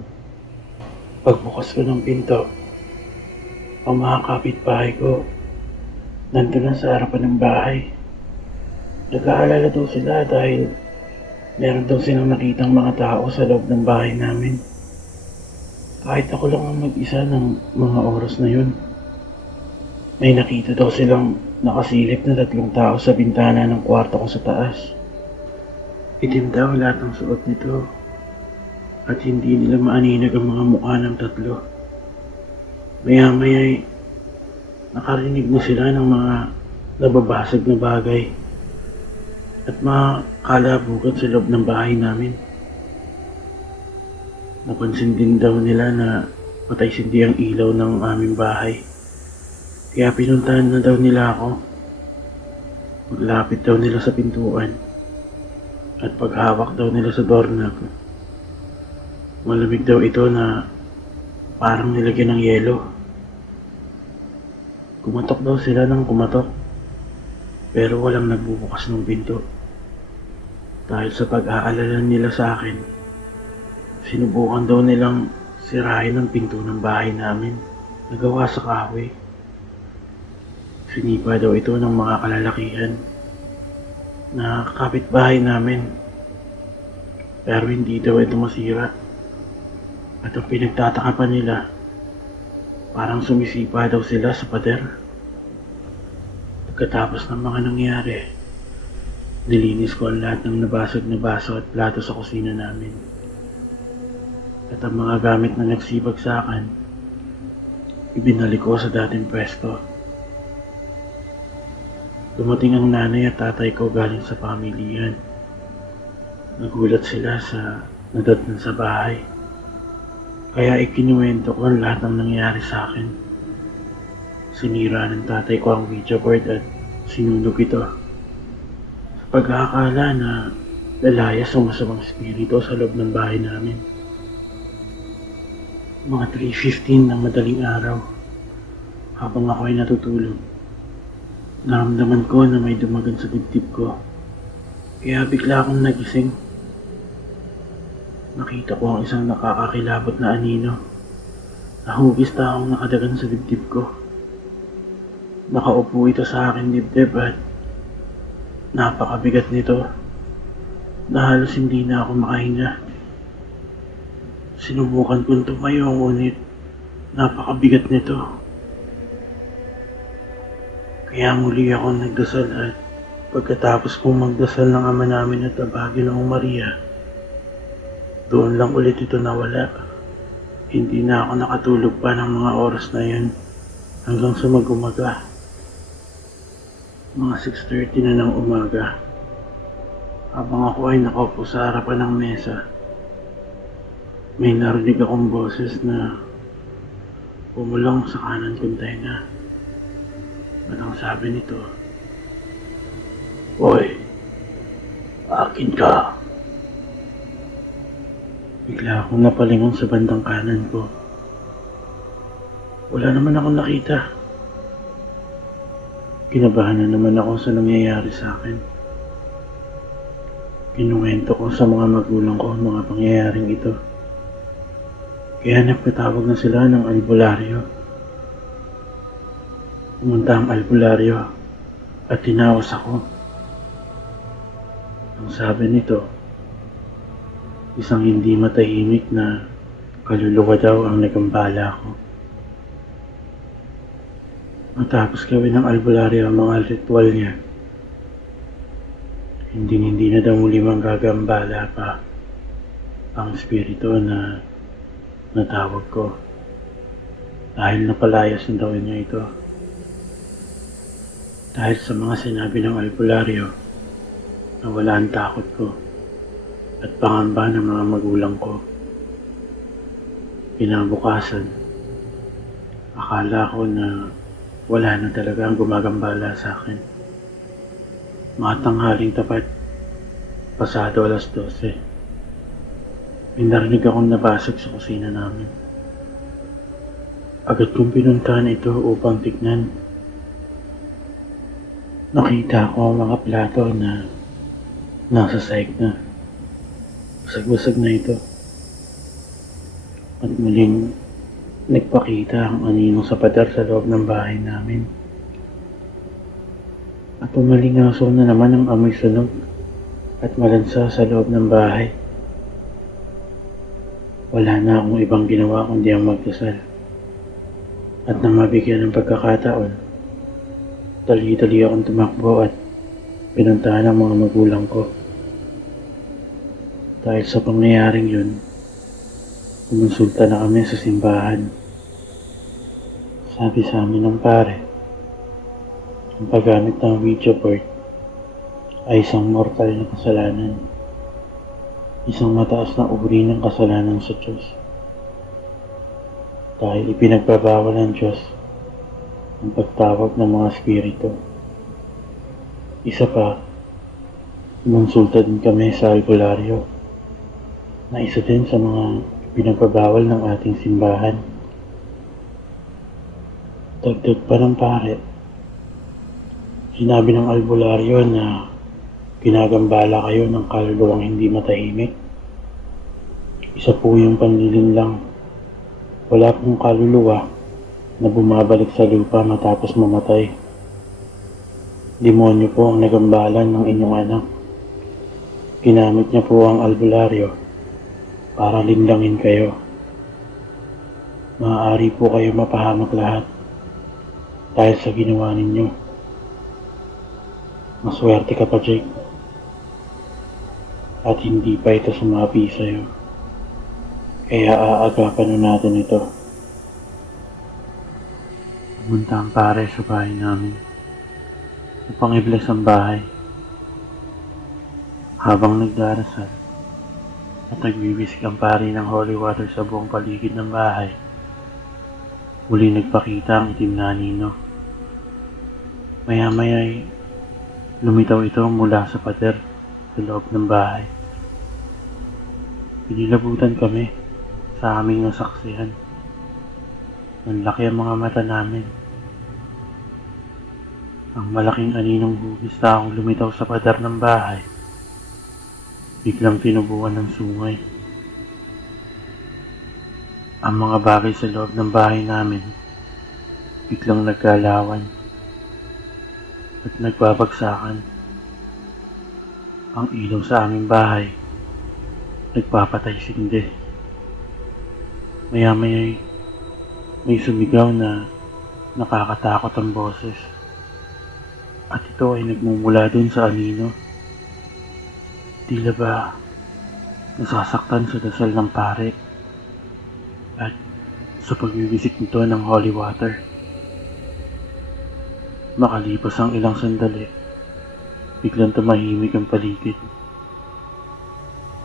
Pagbukas ko ng pinto, ang mga kapitbahay ko nandun na sa harapan ng bahay. Nag-aalala daw sila dahil meron daw silang nakitang mga tao sa loob ng bahay namin. Kahit ako lang ang mag-isa ng mga oras na yun. May nakita daw silang nakasilip na 3 tao sa bintana ng kwarto ko sa taas. Itim daw lahat ng suot nito at hindi nila maaninag ang mga mukha ng 3. Maya-maya nakarinig na sila ng mga nababasag na bagay at mga kalabugan sa loob ng bahay namin. Napansin din daw nila na patay-sindi ang ilaw ng aming bahay. Kaya pinuntahan na daw nila ako. Paglapit daw nila sa pintuan at paghawak daw nila sa doorknob, malamig daw ito na parang nilagyan ng yelo. Kumatok daw sila ng kumatok pero walang nagbubukas ng pinto. Dahil sa pag-aalala nila sa akin, sinubukan daw nilang sirahin ang pinto ng bahay namin na gawa sa kahoy. Sinipa daw ito ng mga kalalakihan na kapitbahay namin. Pero hindi daw ito masira. At ang pinagtataka pa nila, parang sumisipa daw sila sa pader. Pagkatapos ng mga nangyari, nilinis ko ang lahat ng nabasag na baso at plato sa kusina namin. At ang mga gamit na nagsibag sa akin, ibinalik ko sa dating pwesto. Dumating ang nanay at tatay ko galing sa pamilyan. Nagulat sila sa nadatnan sa bahay. Kaya ikinuwento ko ang lahat ng nangyari sa akin. Sinira ng tatay ko ang video board at sinunog ito. Sa pagkakala na lalayas ang masamang spirito sa loob ng bahay namin. Mga 3:15 ng madaling araw, habang ako ay natutulog, naramdaman ko na may dumagan sa dibdib ko. Kaya bigla akong nagising. Nakita ko ang isang nakakakilabot na anino. Nahugis na akong nakadagan sa dibdib ko. Nakaupo ito sa akin dibdib at napakabigat nito na halos hindi na ako makahinga. Sinubukan kong tumayo ngunit napakabigat nito. Kaya muli akong nagdasal at pagkatapos kong magdasal ng Ama namin at Aba Ginoong Maria, doon lang ulit ito nawala. Hindi na ako nakatulog pa ng mga oras na yun hanggang sa mag-umaga. Mga 6:30 na ng umaga. Habang ako ay nakaupo sa harapan ng mesa, may narinig akong boses na pumulong sa kanan kong tenga. At ang sabi nito, "Hoy, akin ka." Bigla akong napalingon sa bandang kanan ko. Wala naman akong nakita. Kinabahan na naman ako sa nangyayari sa akin. Kinuwento ko sa mga magulang ko ang mga pangyayaring ito. Kaya nagpatawag na sila ng albularyo. Pumunta ang albularyo at tinawas ako. Ang sabi nito, isang hindi matahimik na kaluluwa daw ang nagambala ko. Matapos gawin ng albularyo ang mga ritual niya, hindi na daw muli manggagambala pa ang espiritu na natawag ko dahil napalayas na daw niya ito. Dahil sa mga sinabi ng albularyo, nawala ang takot ko at pangamba ng mga magulang ko. Kinabukasan, akala ko na wala na talaga ang gumagambala sa akin. Mga tanghaling tapat, pasado 12:00, may narinig akong nabasag sa kusina namin. Agad kong pinuntahan ito upang tignan. Nakita ko ang mga plato na nasa sahig na. Basag-basag na ito. At muling nagpakita ang anino sa pader sa loob ng bahay namin. At umalingaso na naman ang amoy sunog at malansa sa loob ng bahay. Wala na akong ibang ginawa kundi ang magdasal. At nang mabigyan ng pagkakataon, dali-dali akong tumakbo at pinuntahan ang mga magulang ko. Dahil sa pangyayaring yun, kumonsulta na kami sa simbahan. Sabi sa amin ng pare, ang paggamit ng Ouija board ay isang mortal na kasalanan. Isang mataas na uri ng kasalanan sa Diyos. Dahil ipinagbabawal ng Diyos ang pagtawag ng mga espiritu. Isa pa, kumonsulta din kami sa albularyo na isa din sa mga pinagbabawal ng ating simbahan. Dagdag pa ng pare, sinabi ng albularyo na ginagambala kayo ng kaluluwang hindi matahimik. Isa po yung panlilinlang. Wala pong kaluluwa na bumabalik sa lupa matapos mamatay. Demonyo po ang nagambalan ng inyong anak. Ginamit niya po ang albularyo para linlangin kayo. Maaari po kayo mapahamak lahat dahil sa ginawa ninyo. Maswerte ka pa, Jake. At hindi pa ito sumapi sa'yo. Kaya aagapan na natin ito. Pumunta ang pare sa bahay namin upang i-bless ang bahay. Habang nagdarasal at nagbibisik ang pari ng holy water sa buong paligid ng bahay, muli nagpakita ang itim na anino. Maya-maya ay lumitaw ito mula sa pader sa loob ng bahay. Pinilabutan kami sa aming nasaksihan. Nanlaki ang mga mata namin. Ang malaking aninong hugis taong lumitaw sa pader ng bahay, biglang tinubuan ng sungay. Ang mga bagay sa loob ng bahay namin biglang nagkalawan at nagbabagsakan. Ang ilaw sa aming bahay nagpapatay-sindi. Maya-maya may sumigaw na nakakatakot ang boses. At ito ay nagmumula dun sa anino. Tila ba nasasaktan sa dasal ng pare at sa pagbibisik nito ng holy water. Makalipas ang ilang sandali, biglang tumahimik ang paligid.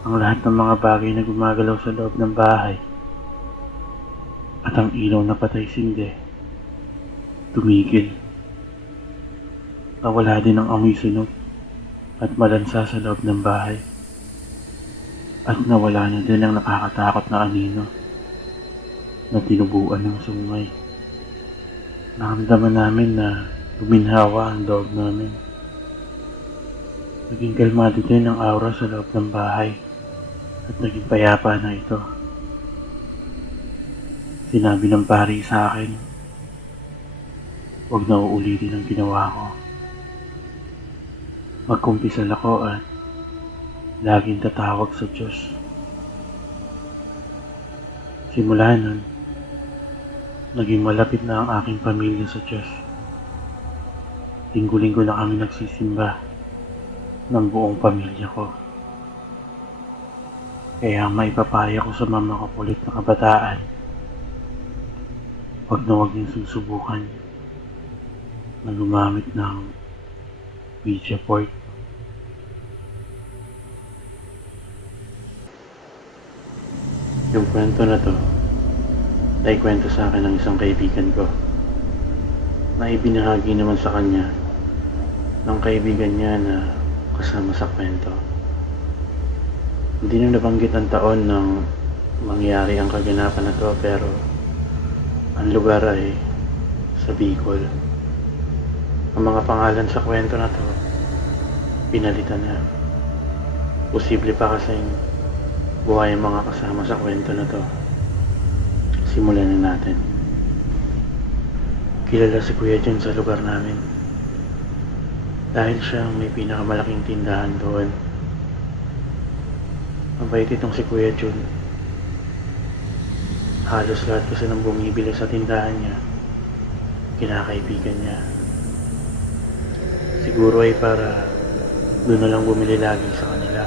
Ang lahat ng mga bagay na gumagalaw sa loob ng bahay at ang ilaw na patay-sindi tumigil. Nawala din ang amoy sunog at malansa sa loob ng bahay. At nawala na din ang nakakatakot na anino na tinubuan ng sungay. Naramdaman namin na guminhawa ang loob namin. Naging kalmado din ang aura sa loob ng bahay at naging payapa na ito. Sinabi ng pari sa akin, huwag na uulitin ang ginawa ko. Magkumpisal ako at laging tatawag sa Diyos. Simula nun, naging malapit na ang aking pamilya sa Diyos. Linggo-linggo na kami nagsisimba ng buong pamilya ko. Kaya maipapaya ko sa mga makukulit na kabataan, huwag na huwag niyong susubukan na gumamit ng Ouija board. Yung kwento na to ay kwento sa akin ng isang kaibigan ko na ibinahagi naman sa kanya ng kaibigan niya na kasama sa kwento. Hindi na nabanggit ang taon ng mangyari ang kaganapan na to, pero ang lugar ay sa Bicol. Ang mga pangalan sa kwento na to pinalitan na. Posible pa kasing buhay ang mga kasama sa kwento na to. Simulan na natin. Kilala si Kuya Jun sa lugar namin dahil siya may pinakamalaking tindahan doon. Mabait itong si Kuya Jun. Halos lahat kasi ng bumibili sa tindahan niya kinakaibigan niya. Siguro ay para doon na lang bumili lagi sa kanila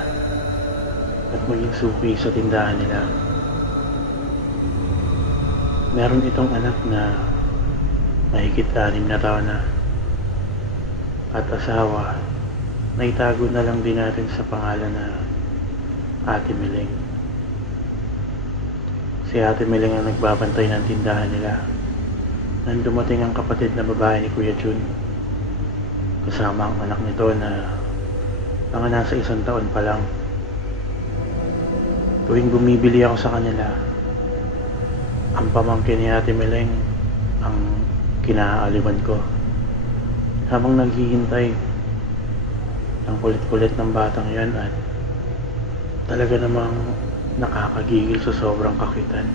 at maging suki sa tindahan nila. Meron itong anak na mahigit 6 na taon na at asawa na itago na lang din natin sa pangalan na Ate Mileng. Si Ate Mileng ang nagbabantay ng tindahan nila nang dumating ang kapatid na babae ni Kuya Jun kasama ang anak nito na mga nasa 1 taon pa lang. Tuwing bumibili ako sa kanila, ang pamangkin ni Ate Mileng ang kinaaliwan ko. Habang naghihintay, ang kulit-kulit ng batang yan at talaga namang nakakagigil sa sobrang kakitan.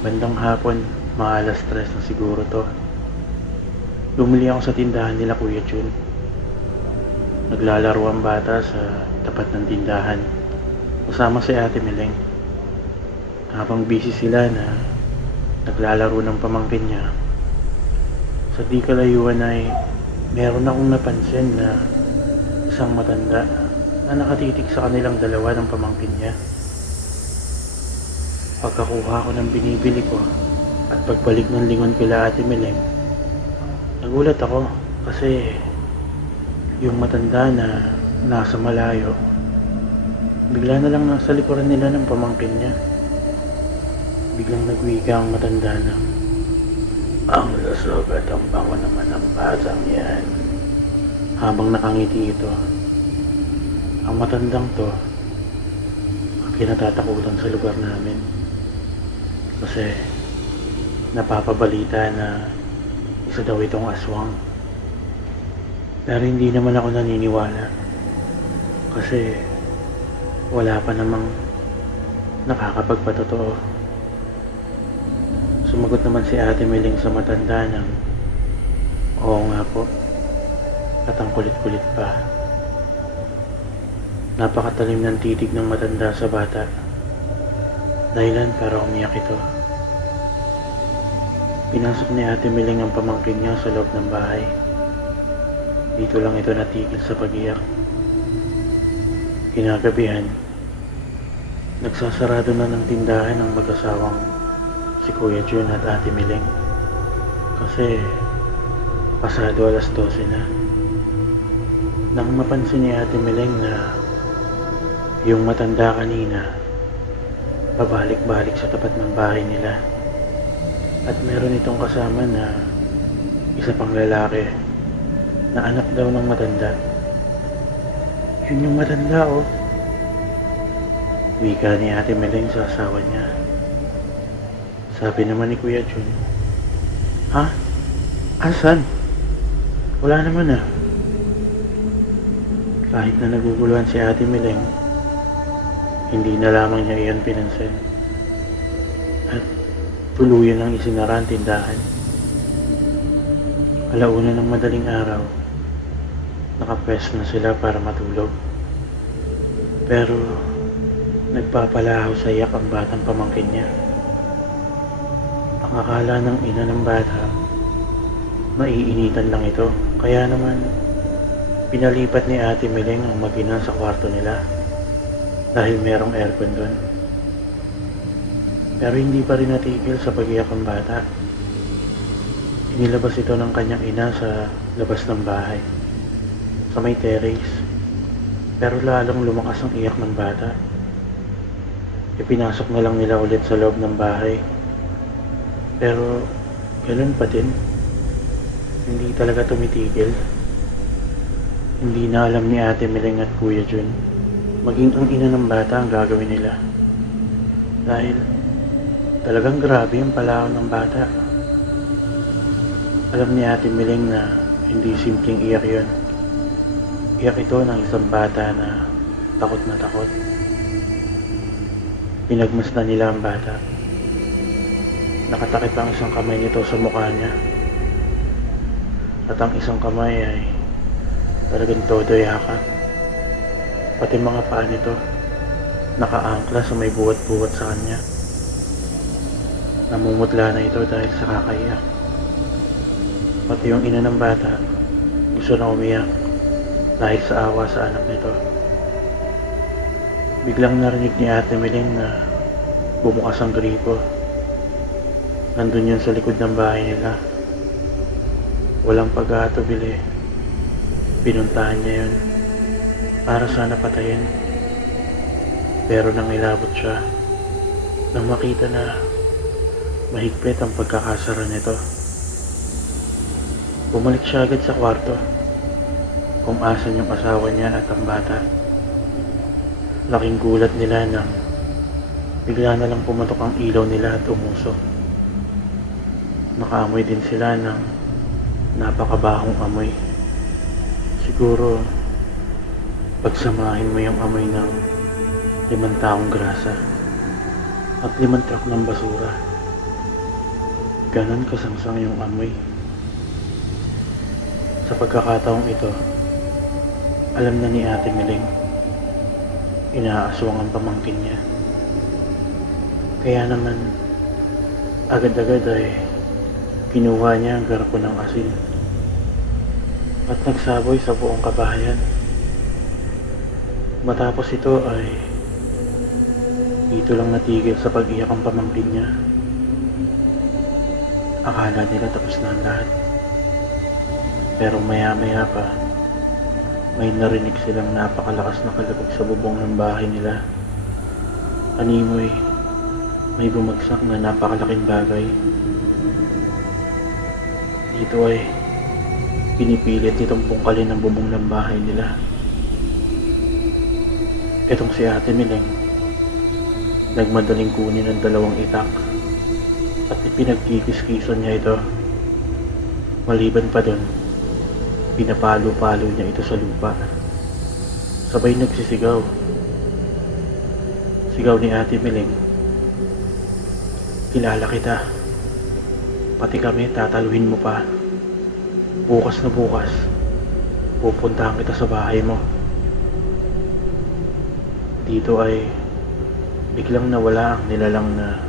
Bandang hapon, mga 3:00 na siguro to. Bumili ako sa tindahan nila Kuya Jun. Naglalaro ang bata sa tapat ng tindahan. Kasama si Ate Meleng. Habang busy sila na naglalaro ng pamangkin niya, sa di kalayuan ay meron akong napansin na isang matanda na nakatitig sa kanilang dalawa ng pamangkin niya. Pagkakuha ko ng binibili ko at pagbalik ng lingon kila Ate Meleng, nagulat ako kasi yung matanda na nasa malayo, bigla na lang nasa likuran nila ng pamangkin niya. Biglang nagwika ang matanda na, "Ang lusog at ang bango naman ng batang yan." Habang nakangiti ito, ang matandang to, ang kinatatakutan sa lugar namin. Kasi napapabalita na isa daw itong aswang. Pero hindi naman ako naniniwala. Kasi wala pa namang nakakapagpatotoo. Sumagot naman si Ate Meling sa matanda ng, "Oo nga po." At ang kulit-kulit pa. Napakatalim ng titig ng matanda sa bata. Dahilan para umiyak ito. Pinasok ni Ate Meling ang pamangkin niya sa loob ng bahay. Dito lang ito natigil sa pag-iyak. Kinagabihan, nagsasarado na ng tindahan ng mag-asawang si Kuya Jun at Ate Meling. Kasi pasado 12:00 na. Nang mapansin ni Ate Meling na yung matanda kanina pabalik-balik sa tapat ng bahay nila. At meron itong kasama na isa pang lalaki na anak daw ng matanda. "Yun yung matanda, oh." Wika ni Ate Meleng sa asawa niya. Sabi naman ni Kuya Jun, "Ha? Asan? Wala naman ah." Kahit na naguguluhan si Ate Meleng, hindi na lamang niya iyan pinansin. At tuluyan ang isinara ang tindahan. 1:00 ng madaling araw, nakapwesto na sila para matulog. Pero nagpapalahaw sa iyak ang batang pamangkin niya. Ang akala ng ina ng bata, maiinitan lang ito. Kaya naman, pinalipat ni Ate Meleng ang mag-ina sa kwarto nila dahil merong aircon doon. Pero hindi pa rin natigil sa pag-iyak ang bata. Inilabas ito ng kanyang ina sa labas ng bahay, sa may terrace. Pero lalong lumakas ang iyak ng bata. Ipinasok na lang nila ulit sa loob ng bahay. Pero ganun pa din. Hindi talaga tumitigil. Hindi na alam ni Ate Meleng at Kuya Jun maging ang ina ng bata ang gagawin nila. Dahil talagang grabe ang palawan ng bata. Alam ni Ate Meleng na hindi simpleng iyak yon. Iyak ito ng isang bata na takot na takot. Pinagmasdan nila ang bata. Nakatakip ang isang kamay nito sa mukha niya. At ang isang kamay ay talagang todo yakap. Pati mga paa nito nakaangkla sa may buwat-buwat sa kanya. Namumutla na ito dahil sa kakaiyak. Pati yung ina ng bata gusto na umiyak dahil sa awa sa anak nito. Biglang narinig ni Ate Meleng na bumukas ang gripo. Nandun yun sa likod ng bahay nila. Walang pag-aatubili. Pinuntahan niya yun para sana patayin. Pero nang ilabot siya, nang makita na mahigpit ang pagkakasara nito, bumalik siya agad sa kwarto kung asan yung asawa niya at ang bata. Laking gulat nila nang bigla na lang pumatok ang ilaw nila at umusok. Nakaamoy din sila ng napakabahong amoy. Siguro pagsamahin mo yung amoy ng 5 taong grasa at 5 truck ng basura, ganon kasangsang yung amoy. Sa pagkakataong ito, alam na ni Ate Miling, inaaswang ang pamangkin niya. Kaya naman, agad-agad ay kinuha niya ang garapon ng asin at nagsaboy sa buong kabahayan. Matapos ito ay dito lang natigil sa pag-iyak ang pamangkin niya. Akala nila tapos na ang lahat. Pero maya-maya pa, may narinig silang napakalakas na kalabog sa bubong ng bahay nila. Animoy, may bumagsak na napakalaking bagay. Dito ay pinipilit itong bungkalin ang bubong ng bahay nila. Itong si Ate Miling, nagmadaling kunin ang dalawang itak at ipinagkikis-kisan niya ito. Maliban pa dun, pinapalo-palo niya ito sa lupa. Sabay nagsisigaw. Sigaw ni Ate Miling, "Kilala kita. Pati kami tataluhin mo pa. Bukas na bukas, pupuntahan kita sa bahay mo." Dito ay biglang nawala ang nilalang na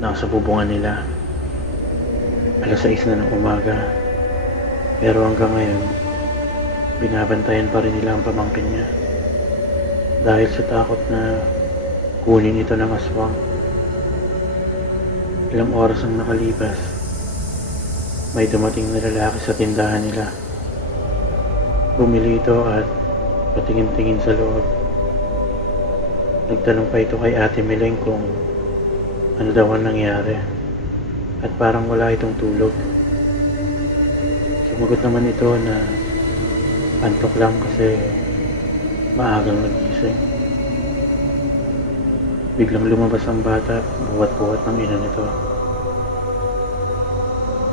nasa bubungan nila. 6:00 na ng umaga. Pero hanggang ngayon, binabantayan pa rin nila ang pamangkin niya. Dahil sa takot na kunin ito ng aswang. Ilang oras ang nakalipas, may dumating na lalaki sa tindahan nila. Bumili ito at patingin-tingin sa loob. Nagtanong pa ito kay Ate Miling kung ano daw ang nangyari at parang wala itong tulog. Sumagot naman ito na antok lang kasi maagang nagising. Biglang lumabas ang bata, buwat-buwat ng ina nito.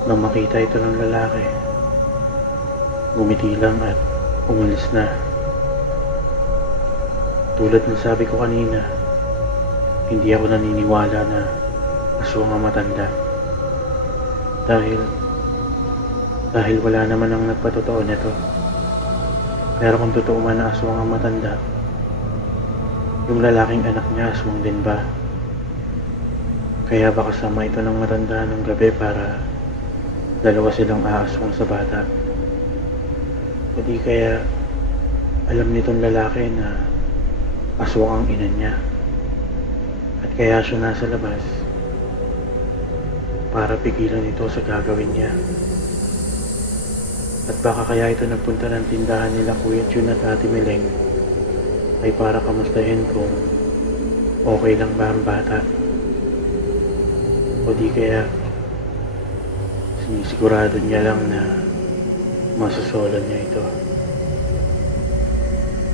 Nang makita ito ng lalaki, ngumiti lang at umalis na. Tulad ng sabi ko kanina, hindi ako naniniwala na aswang ang matanda. Dahil wala naman ang nagpatotoo nito. Pero kung totoo man na aswang ang matanda, yung lalaking anak niya aswang din ba? Kaya baka kasama ito ng matanda nung gabi para dalawa silang aaswang sa bata. O di kaya alam nitong lalaki na aswang ang ina niya at kaya siya nasa labas para pigilan ito sa gagawin niya. At baka kaya ito nagpunta ng tindahan nila Kuya Jun at Ate Miling ay para kamustahin kung okay lang ba ang bata. O di kaya sinisigurado niya lang na masusolan niya ito.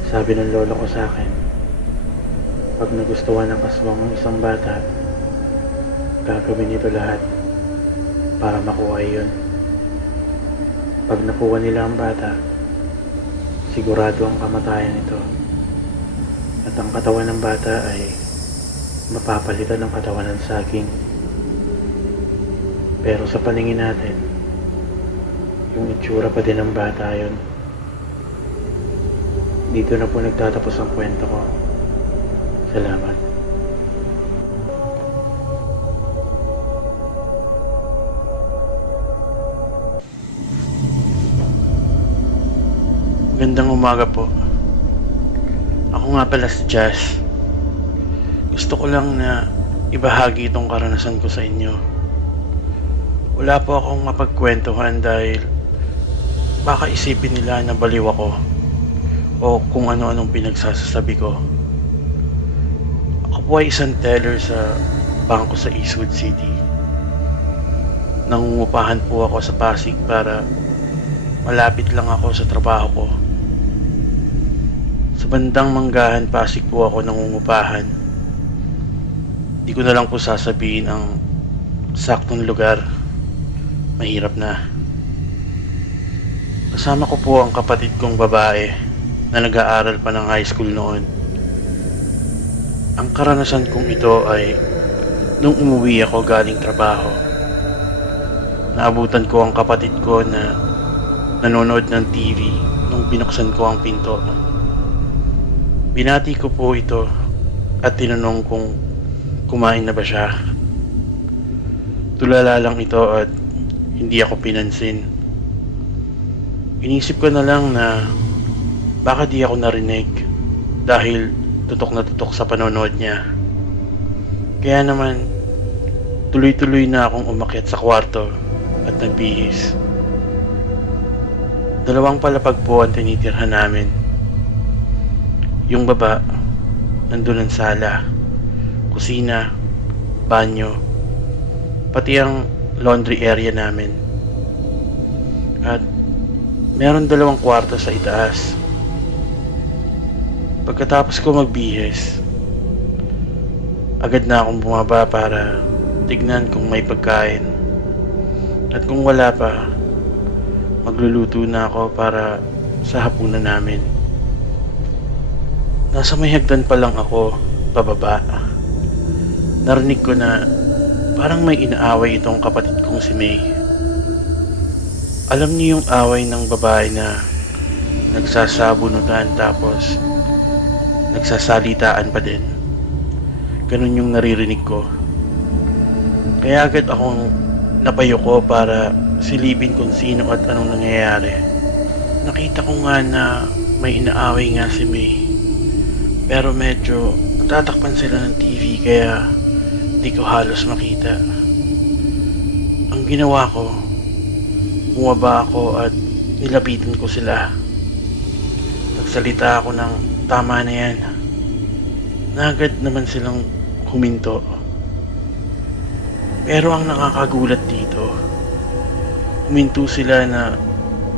Sabi ng lolo ko sa akin, pag nagustuhan ng aswang ang isang bata, gagawin nito lahat para makuha iyon. Pag nakuha nila ang bata, sigurado ang kamatayan nito. At ang katawan ng bata ay mapapalitan ng katawan ng saging. Pero sa paningin natin, yung itsura pa din ng bata yun. Dito na po nagtatapos ang kwento ko. Salamat. Magandang umaga po. Ako nga pala si Jazz. Gusto ko lang na ibahagi itong karanasan ko sa inyo. Wala po akong mapagkwentuhan dahil baka isipin nila na baliw ako o kung ano-anong pinagsasasabi ko. Ako po ay isang teller sa bangko sa Eastwood City. Nangungupahan po ako sa Pasig para malapit lang ako sa trabaho ko. Sa bandang Manggahan, Pasig po ako nangungupahan. Di ko na lang po sasabihin ang saktong lugar. Mahirap na. Kasama ko po ang kapatid kong babae na nag-aaral pa ng high school noon. Ang karanasan kong ito ay nung umuwi ako galing trabaho. Naabutan ko ang kapatid ko na nanonood ng TV nung binuksan ko ang pinto. Binati ko po ito at tinanong kung kumain na ba siya. Tulala lang ito at hindi ako pinansin. Inisip ko na lang na baka di ako narinig dahil tutok na tutok sa panonood niya. Kaya naman, tuloy-tuloy na akong umakyat sa kwarto at nagbihis. 2 palapag po ang tinitirhan namin. Yung baba, nandun ang sala, kusina, banyo, pati ang laundry area namin. At meron 2 kwarto sa itaas. Pagkatapos ko magbihis, agad na akong bumaba para tignan kung may pagkain. At kung wala pa, magluluto na ako para sa hapunan namin. Nasa may hagdan pa lang ako, pababa. Narinig ko na parang may inaaway itong kapatid kong si May. Alam niyo yung away ng babae na nagsasabunutan tapos nagsasalitaan pa din. Ganun yung naririnig ko. Kaya agad akong napayuko para silipin kung sino at anong nangyayari. Nakita ko nga na may inaaway nga si May. Pero medyo natatakpan sila ng TV kaya di ko halos makita. Ang ginawa ko, bumaba ako at nilapitan ko sila. Nagsalita ako ng tama na yan. Nagad naman silang huminto. Pero ang nakakagulat dito, huminto sila na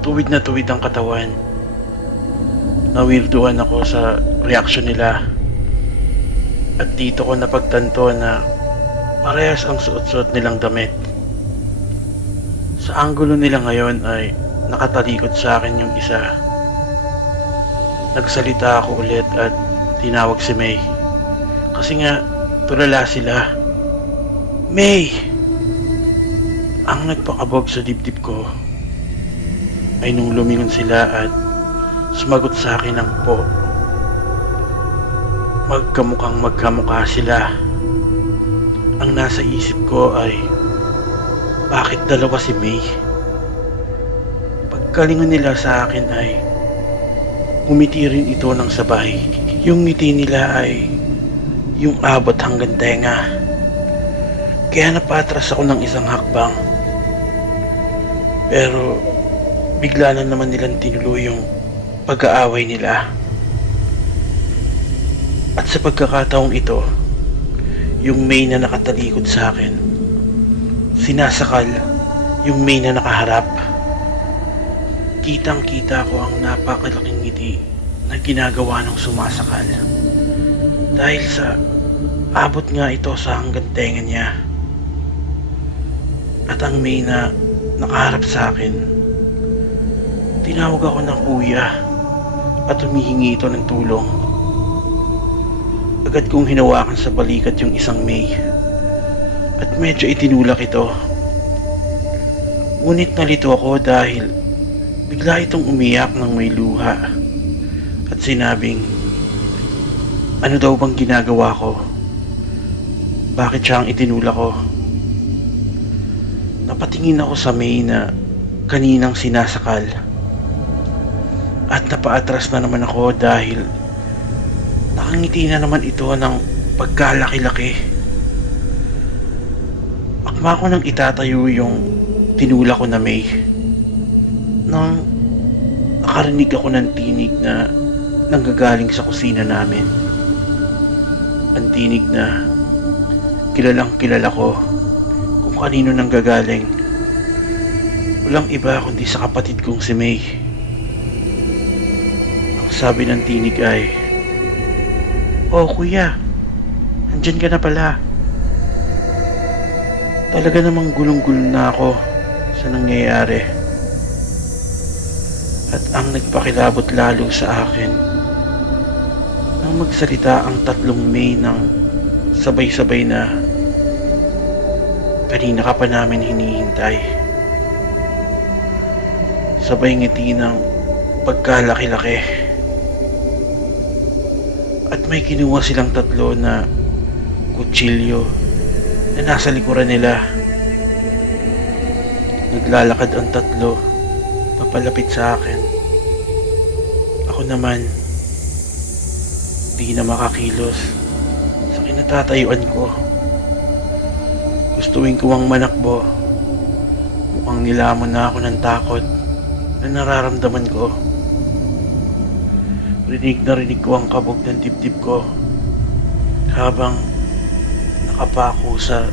tuwid ang katawan. Nawirduhan ako sa reaksyon nila. At dito ko napagtanto na parehas ang suot-suot nilang damit. Sa anggulo nila ngayon ay nakatalikod sa akin yung isa. Nagsalita ako ulit at tinawag si May. Kasi nga, tulala sila. May! Ang nagpakabog sa dibdib ko ay nung lumingon sila at sumagot sa akin ng po. Magkamukhang magkamukha sila. Ang nasa isip ko ay, bakit dalawa si May? Pagkalingon nila sa akin ay umiti rin ito ng sabay. Yung ngiti nila ay yung abot hanggang tenga. Kaya napatras ako ng isang hakbang. Pero bigla na naman nilang tinuloy yung pag-aaway nila. At sa pagkakataong ito, yung May na nakatalikod sa akin, sinasakal yung May na nakaharap. Kitang-kita ko ang napakalaking ngiti na ginagawa ng sumasakal. Dahil sa abot nga ito sa hanggang tenga niya. At ang May na nakaharap sa akin, tinawag ako ng kuya at humihingi ito ng tulong. Agad kong hinawakan sa balikat yung isang May at medyo itinulak ito. Ngunit nalito ako dahil bigla itong umiyak ng may luha at sinabing, ano daw bang ginagawa ko? Bakit siya ang itinulak ko? Napatingin ako sa May na kaninang sinasakal at napaatras na naman ako dahil nakangiti na naman ito ng pagkalaki-laki. Akma ko nang itatayo yung tinulak ko na May nang nakarinig ako ng tinig na nanggagaling sa kusina namin. Ang tinig na kilalang kilala ko kung kanino nanggagaling. Walang iba kundi sa kapatid kong si May. Ang sabi ng tinig ay, "Oh kuya, andyan ka na pala." Talaga namang gulong-gulo na ako sa nangyayari. At ang nagpakilabot lalo sa akin, nang magsalita ang 3 May ng sabay-sabay na, kanina ka pa namin hinihintay. sabay ngiti ng pagkalaki-laki. At may kinuha silang tatlo na kutsilyo na nasa likuran nila. Naglalakad ang tatlo papalapit sa akin. Ako naman, di na makakilos sa kinatatayuan ko. Gustuin ko ang manakbo. Mukhang nilamon na ako ng takot na nararamdaman ko. Rinig na rinig ko ang kabog ng dibdib ko habang nakapako sa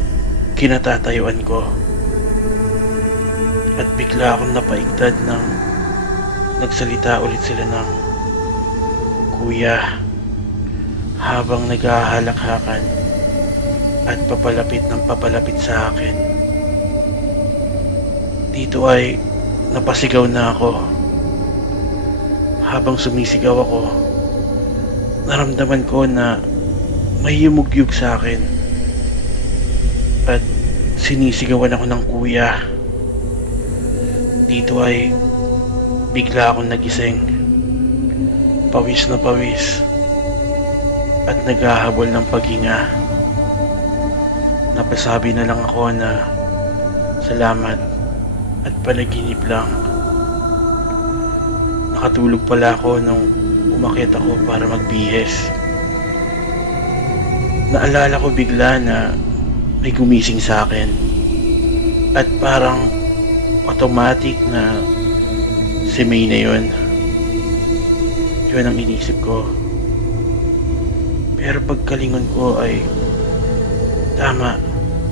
kinatatayuan ko. At bigla akong napaigtad ng nagsalita ulit sila ng kuya habang naghahalakhakan at papalapit ng papalapit sa akin. Dito ay napasigaw na ako. Habang sumisigaw ako, naramdaman ko na may yumugyug sa akin at sinisigawan ako ng kuya. Dito ay bigla akong nagising, pawis na pawis at naghahabol ng paghinga. Napasabi na lang ako na salamat at panaginip lang. Nakatulog pala ako nung umakyat ako para magbihes. Naalala ko bigla na may gumising sa akin at parang automatic na si May na yun. Yun ang inisip ko. Pero pagkalingon ko ay tama,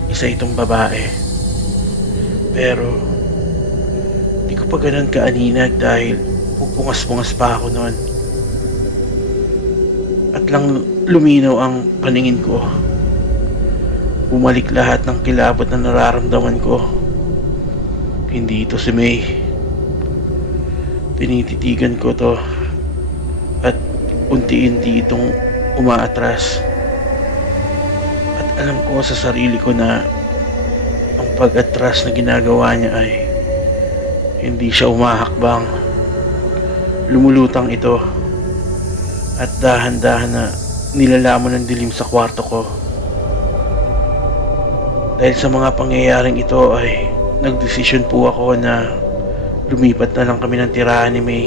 isa itong babae. Pero di ko pa ganun kaaninag dahil pupungas-pungas pa ako noon. At lang luminaw ang paningin ko. Bumalik lahat ng kilabot na nararamdaman ko. Hindi ito si May. Tinititigan ko to at unti-unti itong umaatras. At alam ko sa sarili ko na ang pag-atras na ginagawa niya ay hindi siya umahakbang. Lumulutang ito at dahan-dahan na nilalamon ng dilim sa kwarto ko. Dahil sa mga pangyayaring ito ay nagdesisyon po ako na lumipat na lang kami ng tirahan ni May.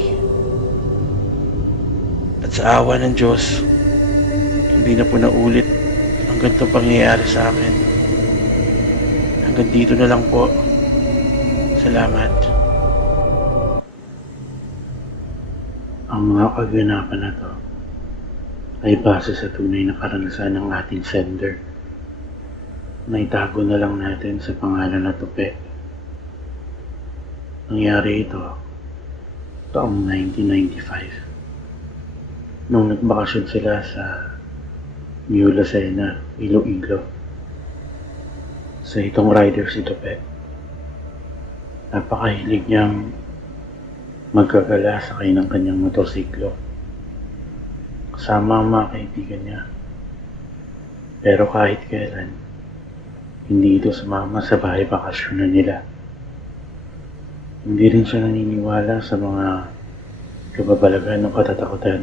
At sa awa ng Diyos, hindi na po naulit ang ganitong pangyayari sa akin. Hanggang dito na lang po. Salamat. Ang mga kaganapan na to ay base sa tunay na karanasan ng ating sender. Naitago na lang natin sa pangalan na Tupe. Nangyari ito taong 1995 nung nagbakasyon sila sa New Lucena, Iloilo. Sa itong rider si Tupe, napakahilig niyang magkagala sakay ng kanyang motorsiklo kasama ang mga kaibigan niya. Pero kahit kailan, hindi ito sumama sa bahay bakasyonan nila. Hindi rin siya naniniwala sa mga kababalagan ng katatakutan.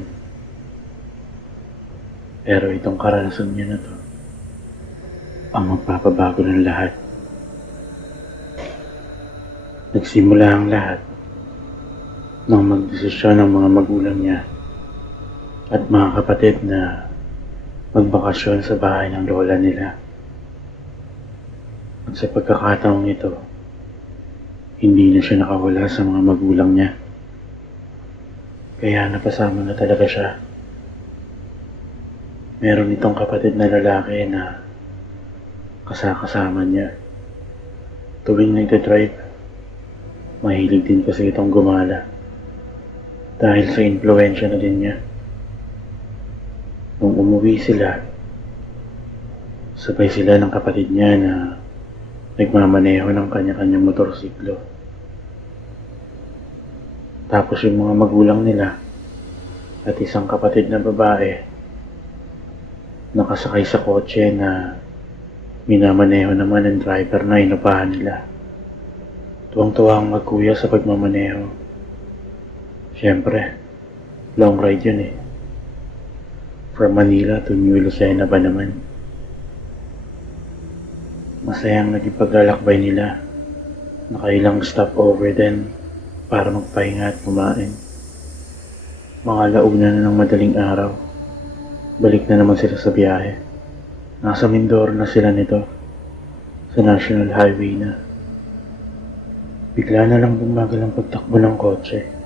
Pero itong karanasan niya na to ang magpapabago ng lahat. Nagsimula ang lahat nang magdesisyon ng mga magulang niya at mga kapatid na magbakasyon sa bahay ng lola nila. At sa pagkakataong ito, hindi na siya nakawala sa mga magulang niya. Kaya napasama na talaga siya. Meron itong kapatid na lalaki na kasama niya. Tuwing nagdadrive, mahilig din kasi itong gumala. Dahil sa impluwensya na din niya. Nung umuwi sila, sabay sila ng kapatid niya na nagmamaneho ng kanya-kanyang motorsiklo. Tapos yung mga magulang nila at isang kapatid na babae nakasakay sa kotse na minamaneho naman ng driver na inupahan nila. Tuwang-tuwa ang magkuya sa pagmamaneho Siyempre, long ride yun eh. From Manila to New Lucena ba naman. Masayang naging paglalakbay nila. Nakailang stopover din para magpahinga at kumain. Mga alauna na ng madaling araw. Balik na naman sila sa biyahe. Nasa Mindoro na sila nito. Sa National Highway na. Bigla na lang bumagal ang pagtakbo ng kotse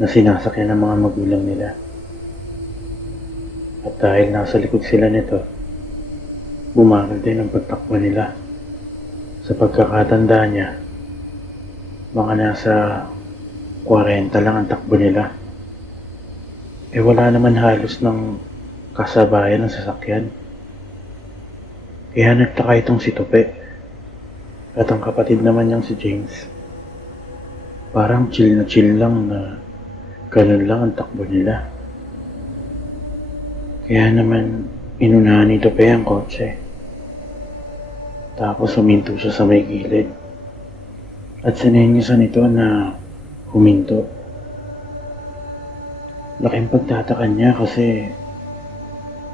na sinasakyan ng mga magulang nila. At dahil nasa likod sila nito, bumagal din ang pagtakbo nila. Sa pagkakatanda niya, mga nasa 40 lang ang takbo nila. Wala naman halos ng kasabayan ng sasakyan. Kaya nagtaka itong si Tope at ang kapatid naman niyang si James. Parang chill na chill lang na ganun lang ang takbo nila. Kaya naman inunahan ni Tope ang kotse. Tapos huminto siya sa may gilid. At sinenyosan nito na huminto. Laking pagtataka niya kasi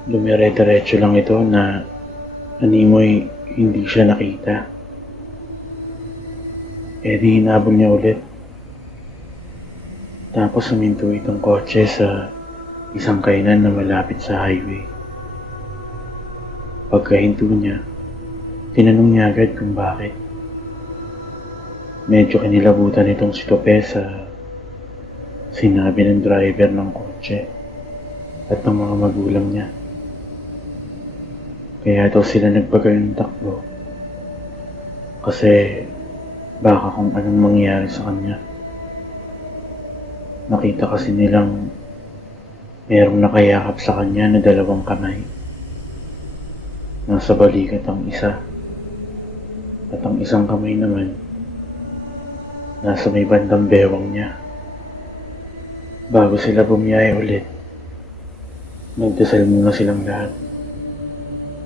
dumire-diretso lang ito na animoy hindi siya nakita. Di hinabol niya ulit. Tapos huminto itong kotse sa isang kainan na malapit sa highway. Pagkahinto niya, tinanong niya agad kung bakit. Medyo kinilabutan itong si Tope sa sinabi ng driver ng kotse at ng mga magulang niya. Kaya daw sila nagbagal ng takbo kasi baka kung anong mangyari sa kanya. Nakita kasi nilang merong nakayakap sa kanya na 2 kamay. Nasa balikat ang isa at ang isang kamay naman nasa may bandang bewang niya. Bago sila bumiyahe ulit, nagdasal muna silang lahat.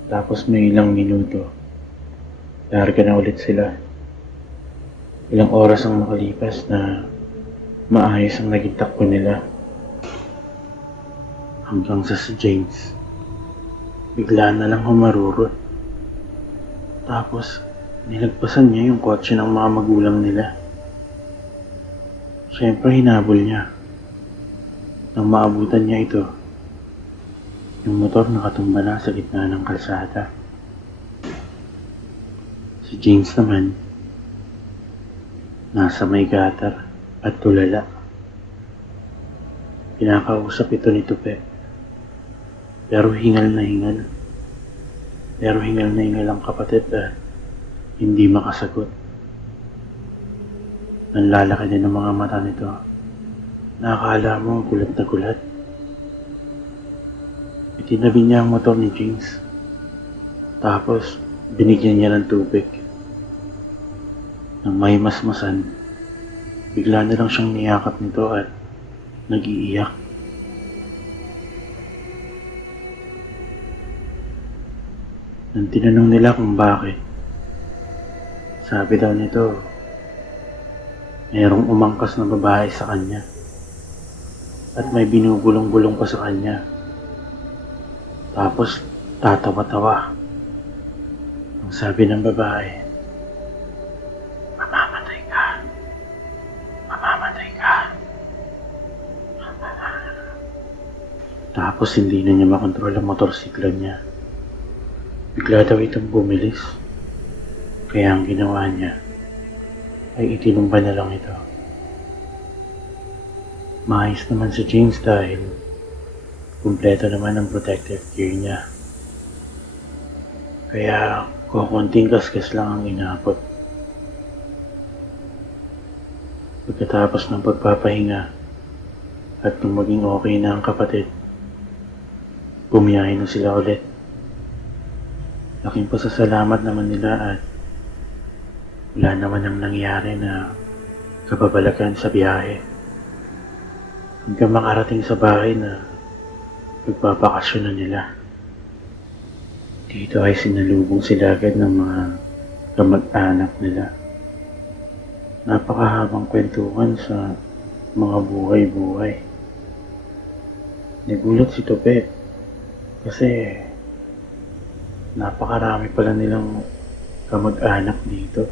Tapos may ilang minuto, larga na ulit sila. Ilang oras ang makalipas na maayos ang naging takbo nila. Hanggang sa si James, bigla na lang humarurot. Tapos, nilagpasan niya yung kotse ng mga magulang nila. Siyempre, hinabol niya. Nang maabutan niya ito, yung motor nakatumba na sa gitna ng kalsada. Si James naman, nasa may gutter at tulala. Pinakausap ito ni Tope. Pero hingal na hingal. Pero hingal na hingal ang kapatid at hindi makasagot. Nanlalaki din ang mga mata nito. Nakakala mo gulat na gulat. Itinabi niya ang motor ni James. Tapos binigyan niya ng tubig. Nang may masmasan, bigla na lang siyang niyakap nito at nag-iiyak. Nang tinanong nila kung bakit, sabi daw nito, mayroong umangkas na babae sa kanya at may binubulong-bulong pa sa kanya. Tapos tatawa-tawa. Ang sabi ng babae, "Mamamatay ka. Mamamatay ka." Tapos hindi na niya makontrol ang motorsiklo niya. Bigla daw itong bumilis. Kaya ang ginawa niya ay itinumba na lang ito. Maayos naman si James dahil kumpleto naman ang protective gear niya. Kaya kukunting kaskas lang ang inabot. Pagkatapos ng pagpapahinga at nung maging okay na ang kapatid, bumiyahe na sila ulit. Laking pasasalamat naman nila at wala naman ang nangyari na kababalagan sa biyahe. Hanggang makarating sa bahay na pagpapakasyon na nila. Dito ay sinalubong sila agad ng mga kamag-anak nila. Napakahabang kwentuhan sa mga buhay-buhay. Nagulat si Topet kasi napakarami pala nilang kamag-anak dito.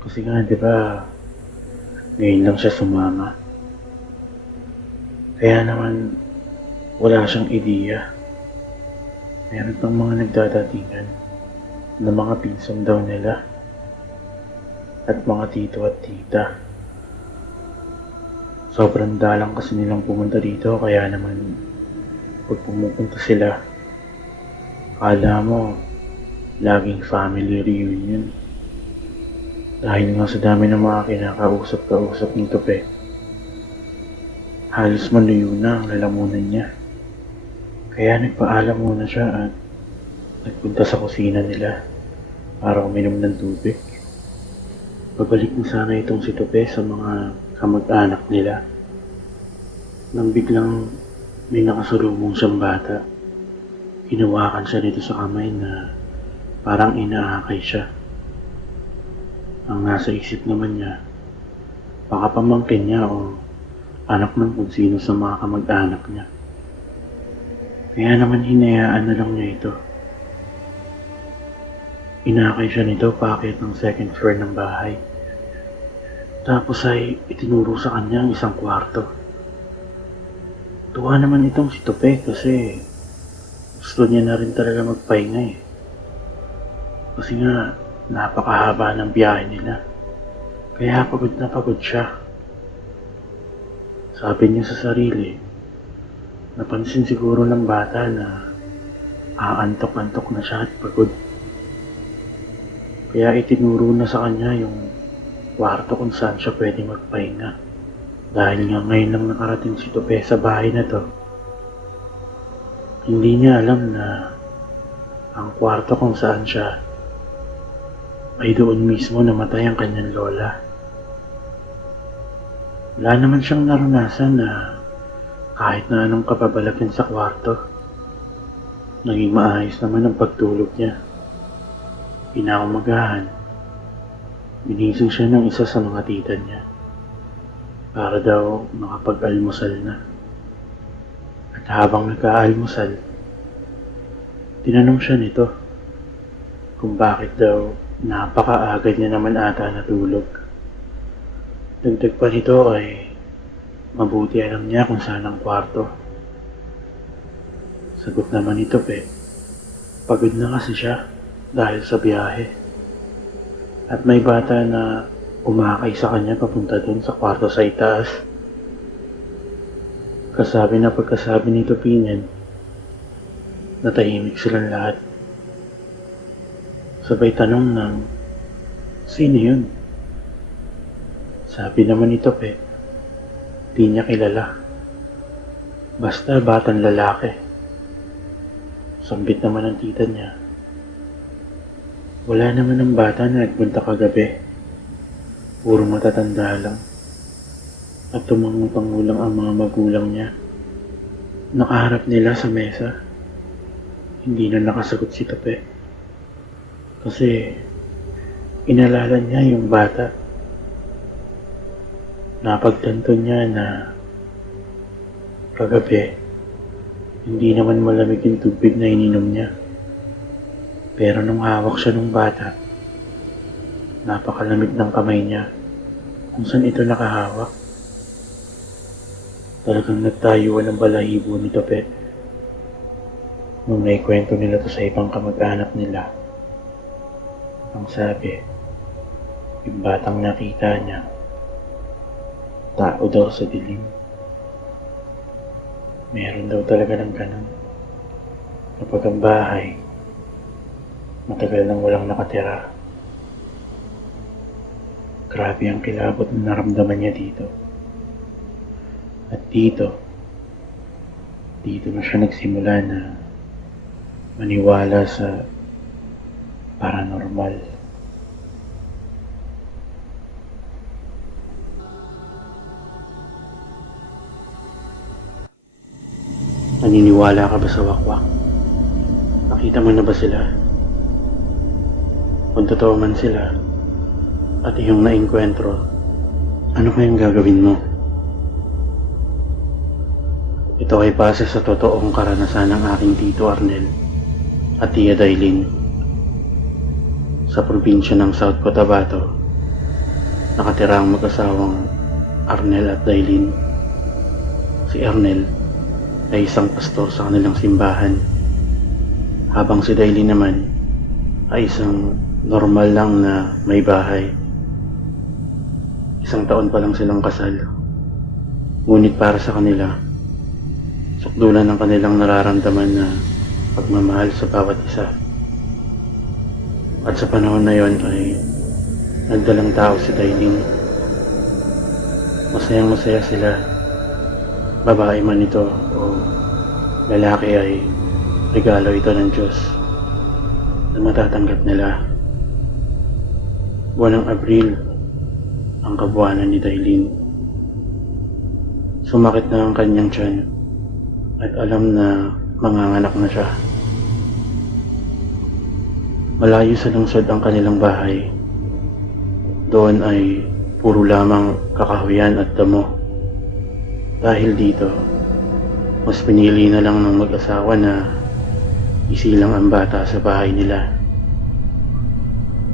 Kasi nga, di ba, ngayon lang siya sumama. Kaya naman, wala siyang ideya. Meron pang mga nagdadatingan na mga pinsan daw nila at mga tito at tita. Sobrang dalang kasi nilang pumunta dito, kaya naman pag pumupunta sila, akala mo laging family reunion. Dahil nga sa dami ng mga kinakausap-kausap ni Tope, halos maluyo na ang lalamunan niya. Kaya nagpaalam muna siya at nagpunta sa kusina nila para uminom ng tubig. Babalik na sana itong si Tope sa mga kamag-anak nila nang biglang may nakasalubong siyang bata. Hinawakan siya nito sa kamay na parang inaakay siya. Ang nasa isip naman niya, baka pamangkin niya o anak ng kung sino sa mga kamag-anak niya. Kaya naman hinayaan na lang niya ito. Inakay siya nito paakyat ng second floor ng bahay. Tapos ay itinuro sa kanya ang isang kwarto. Tuwa naman itong si Tope kasi gusto niya na rin talaga magpahinga eh. Kasi nga napakahaba ng biyahe nila. Kaya pagod na pagod siya. Sabi niya sa sarili, napansin siguro ng bata na aantok-antok na siya at pagod. Kaya itinuro na sa kanya yung kwarto kung saan siya pwede magpahinga. Dahil nga ngayon lang nakarating si Tope sa bahay na to. Hindi niya alam na ang kwarto kung saan siya ay doon mismo namatay ang kanyang lola. Wala naman siyang naranasan na kahit na anong kapabalakin sa kwarto. Naging maayos naman ang pagtulog niya. Inaumagahan, binising siya ng isa sa mga tita niya para daw makapag-almusal na. At habang nag-aalmusal, tinanong siya nito kung bakit daw napakaaga niya naman ata natulog. Dagdag pa nito ay mabuti alam niya kung saan ang kwarto. Sagot naman nito pagod na kasi siya dahil sa biyahe. At may bata na umakay sa kanya papunta dun sa kwarto sa itaas. Kasabi na pagkasabi ni Topinyan, natahimik silang lahat. Sabay tanong ng, sino yun? Sabi naman ni Tope, di niya kilala. Basta batang lalaki. Sambit naman ang tita niya. Wala naman ang bata na nagpunta kagabi. Puro matatanda lang. At tumangulang ang mga magulang niya. Nakaharap nila sa mesa. Hindi na nakasagot si Tope. Kasi inalala niya yung bata. Napagtanto niya na kagabi, hindi naman malamig yung tubig na ininom niya. Pero nung hawak siya ng bata, napakalamig ng kamay niya kung saan ito nakahawak. Talagang nagtayuan ang balahibo ni Tope nung naikwento nila to sa ibang kamag-anak nila. Ang sabi, yung batang nakita niya, tao daw sa dilim. Meron daw talaga ng ganun. Kapag ang bahay, matagal nang walang nakatira. Grabe ang kilabot na naramdaman niya dito. At dito na siya nagsimula na maniwala sa paranormal. Naniniwala ka ba sa wakwak? Nakita mo na ba sila? Kung totoo man sila at iyong nainkwentro, Ano kayang gagawin mo? Ito ay base sa totoong karanasan ng aking tito Arnel at tia Dailin sa probinsya ng South Cotabato. Nakatira ang mag-asawang Arnel at Dailin. Si Arnel ay isang pastor sa kanilang simbahan, habang si Dailin naman ay isang normal lang na may bahay. Isang taon pa lang silang kasal, ngunit para sa kanila, sukdulan ng kanilang nararamdaman na pagmamahal sa bawat isa. At sa panahon na yon ay nagdalang tao si Dailin. Masayang masaya sila. Babae man ito o lalaki ay regalo ito ng Diyos na matatanggap nila. Buwan ng Abril ang kabuwanan ni Dailin. Sumakit na ang kanyang tiyan at alam na manganganak na siya. Malayo sa lungsod ang kanilang bahay. Doon ay puro lamang kakahuyan at damo. Dahil dito, mas pinili na lang ng mag-asawa na isilang ang bata sa bahay nila.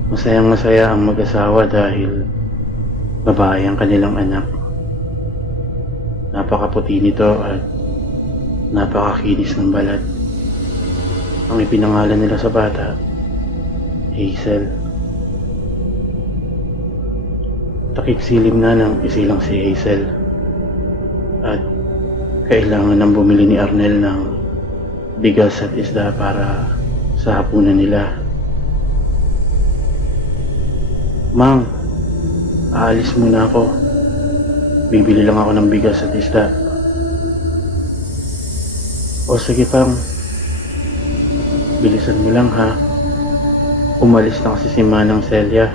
Masayang masaya ang mag-asawa dahil babae ang kanilang anak. Napakaputi nito at napakakinis ng balat. Ang ipinangalan nila sa bata, Hazel. Takip silim na ng isilang si Hazel at kailangan nang bumili ni Arnel ng bigas at isda para sa hapunan nila. Mang, aalis muna ako. Bibili lang ako ng bigas at isda. O sige Pang, bilisan mo lang ha. Umalis na kasi si Manang Celia.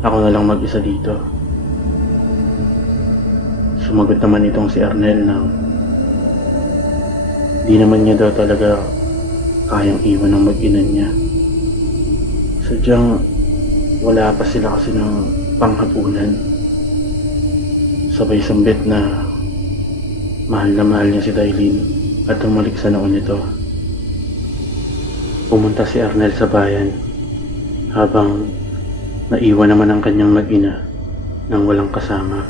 Ako na lang mag-isa dito. Sumagot naman itong si Arnel na di naman niya daw talaga kayang iwan ng mag-ina niya. Sadyang wala pa sila kasi ng panghapunan. Sabay sambit na mahal niya si Dailin at tumalik sa noon nito. Pumunta si Arnel sa bayan habang naiwan naman ang kanyang mag-ina nang walang kasama.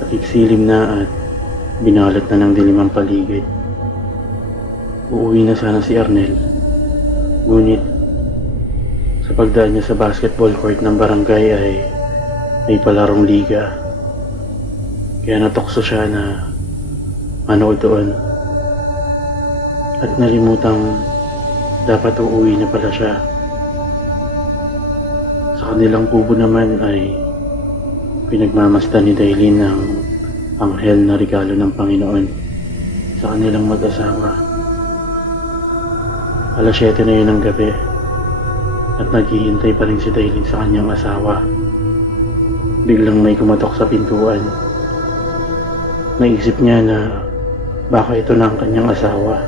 Takik-silim na at binalot na ng dilim ang paligid. Uuwi na sana si Arnel, ngunit sa pagdaan niya sa basketball court ng barangay ay may palarong liga. Kaya natokso siya na manood doon at nalimutang dapat uuwi na pala siya. Sa kanilang kubo naman ay pinagmamasdan ni Dailin ng anghel na regalo ng Panginoon sa kanilang mag-asawa. Alas 7 na yun ng gabi at naghihintay pa rin si Dailin sa kanyang asawa. Biglang may kumatok sa pintuan. Naisip niya na baka ito na ang kanyang asawa.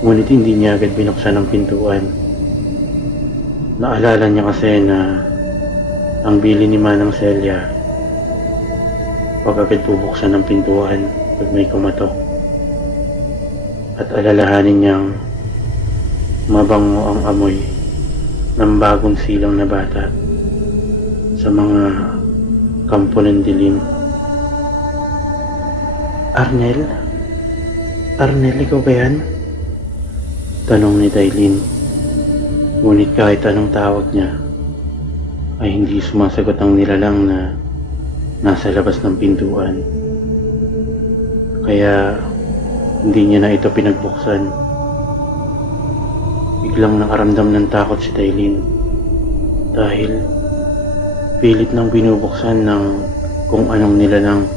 Ngunit hindi niya agad binuksan ang pintuan. Naalala niya kasi na ang bili ni Manang Celia, wag agad bubuksan ng pintuan pag may kumatok. At alalahanin niyang mabango ang amoy ng bagong silang na bata sa mga kampo ng dilim. Arnel? Arnel, ikaw ba yan? Tanong ni Dailin. Ngunit kahit anong tawag niya, ay hindi sumasagot ang nilalang na nasa labas ng pintuan. Kaya hindi niya na ito pinagbuksan. Biglang nakaramdam ng takot si Dailin dahil pilit nang binubuksan ng kung anong nilalang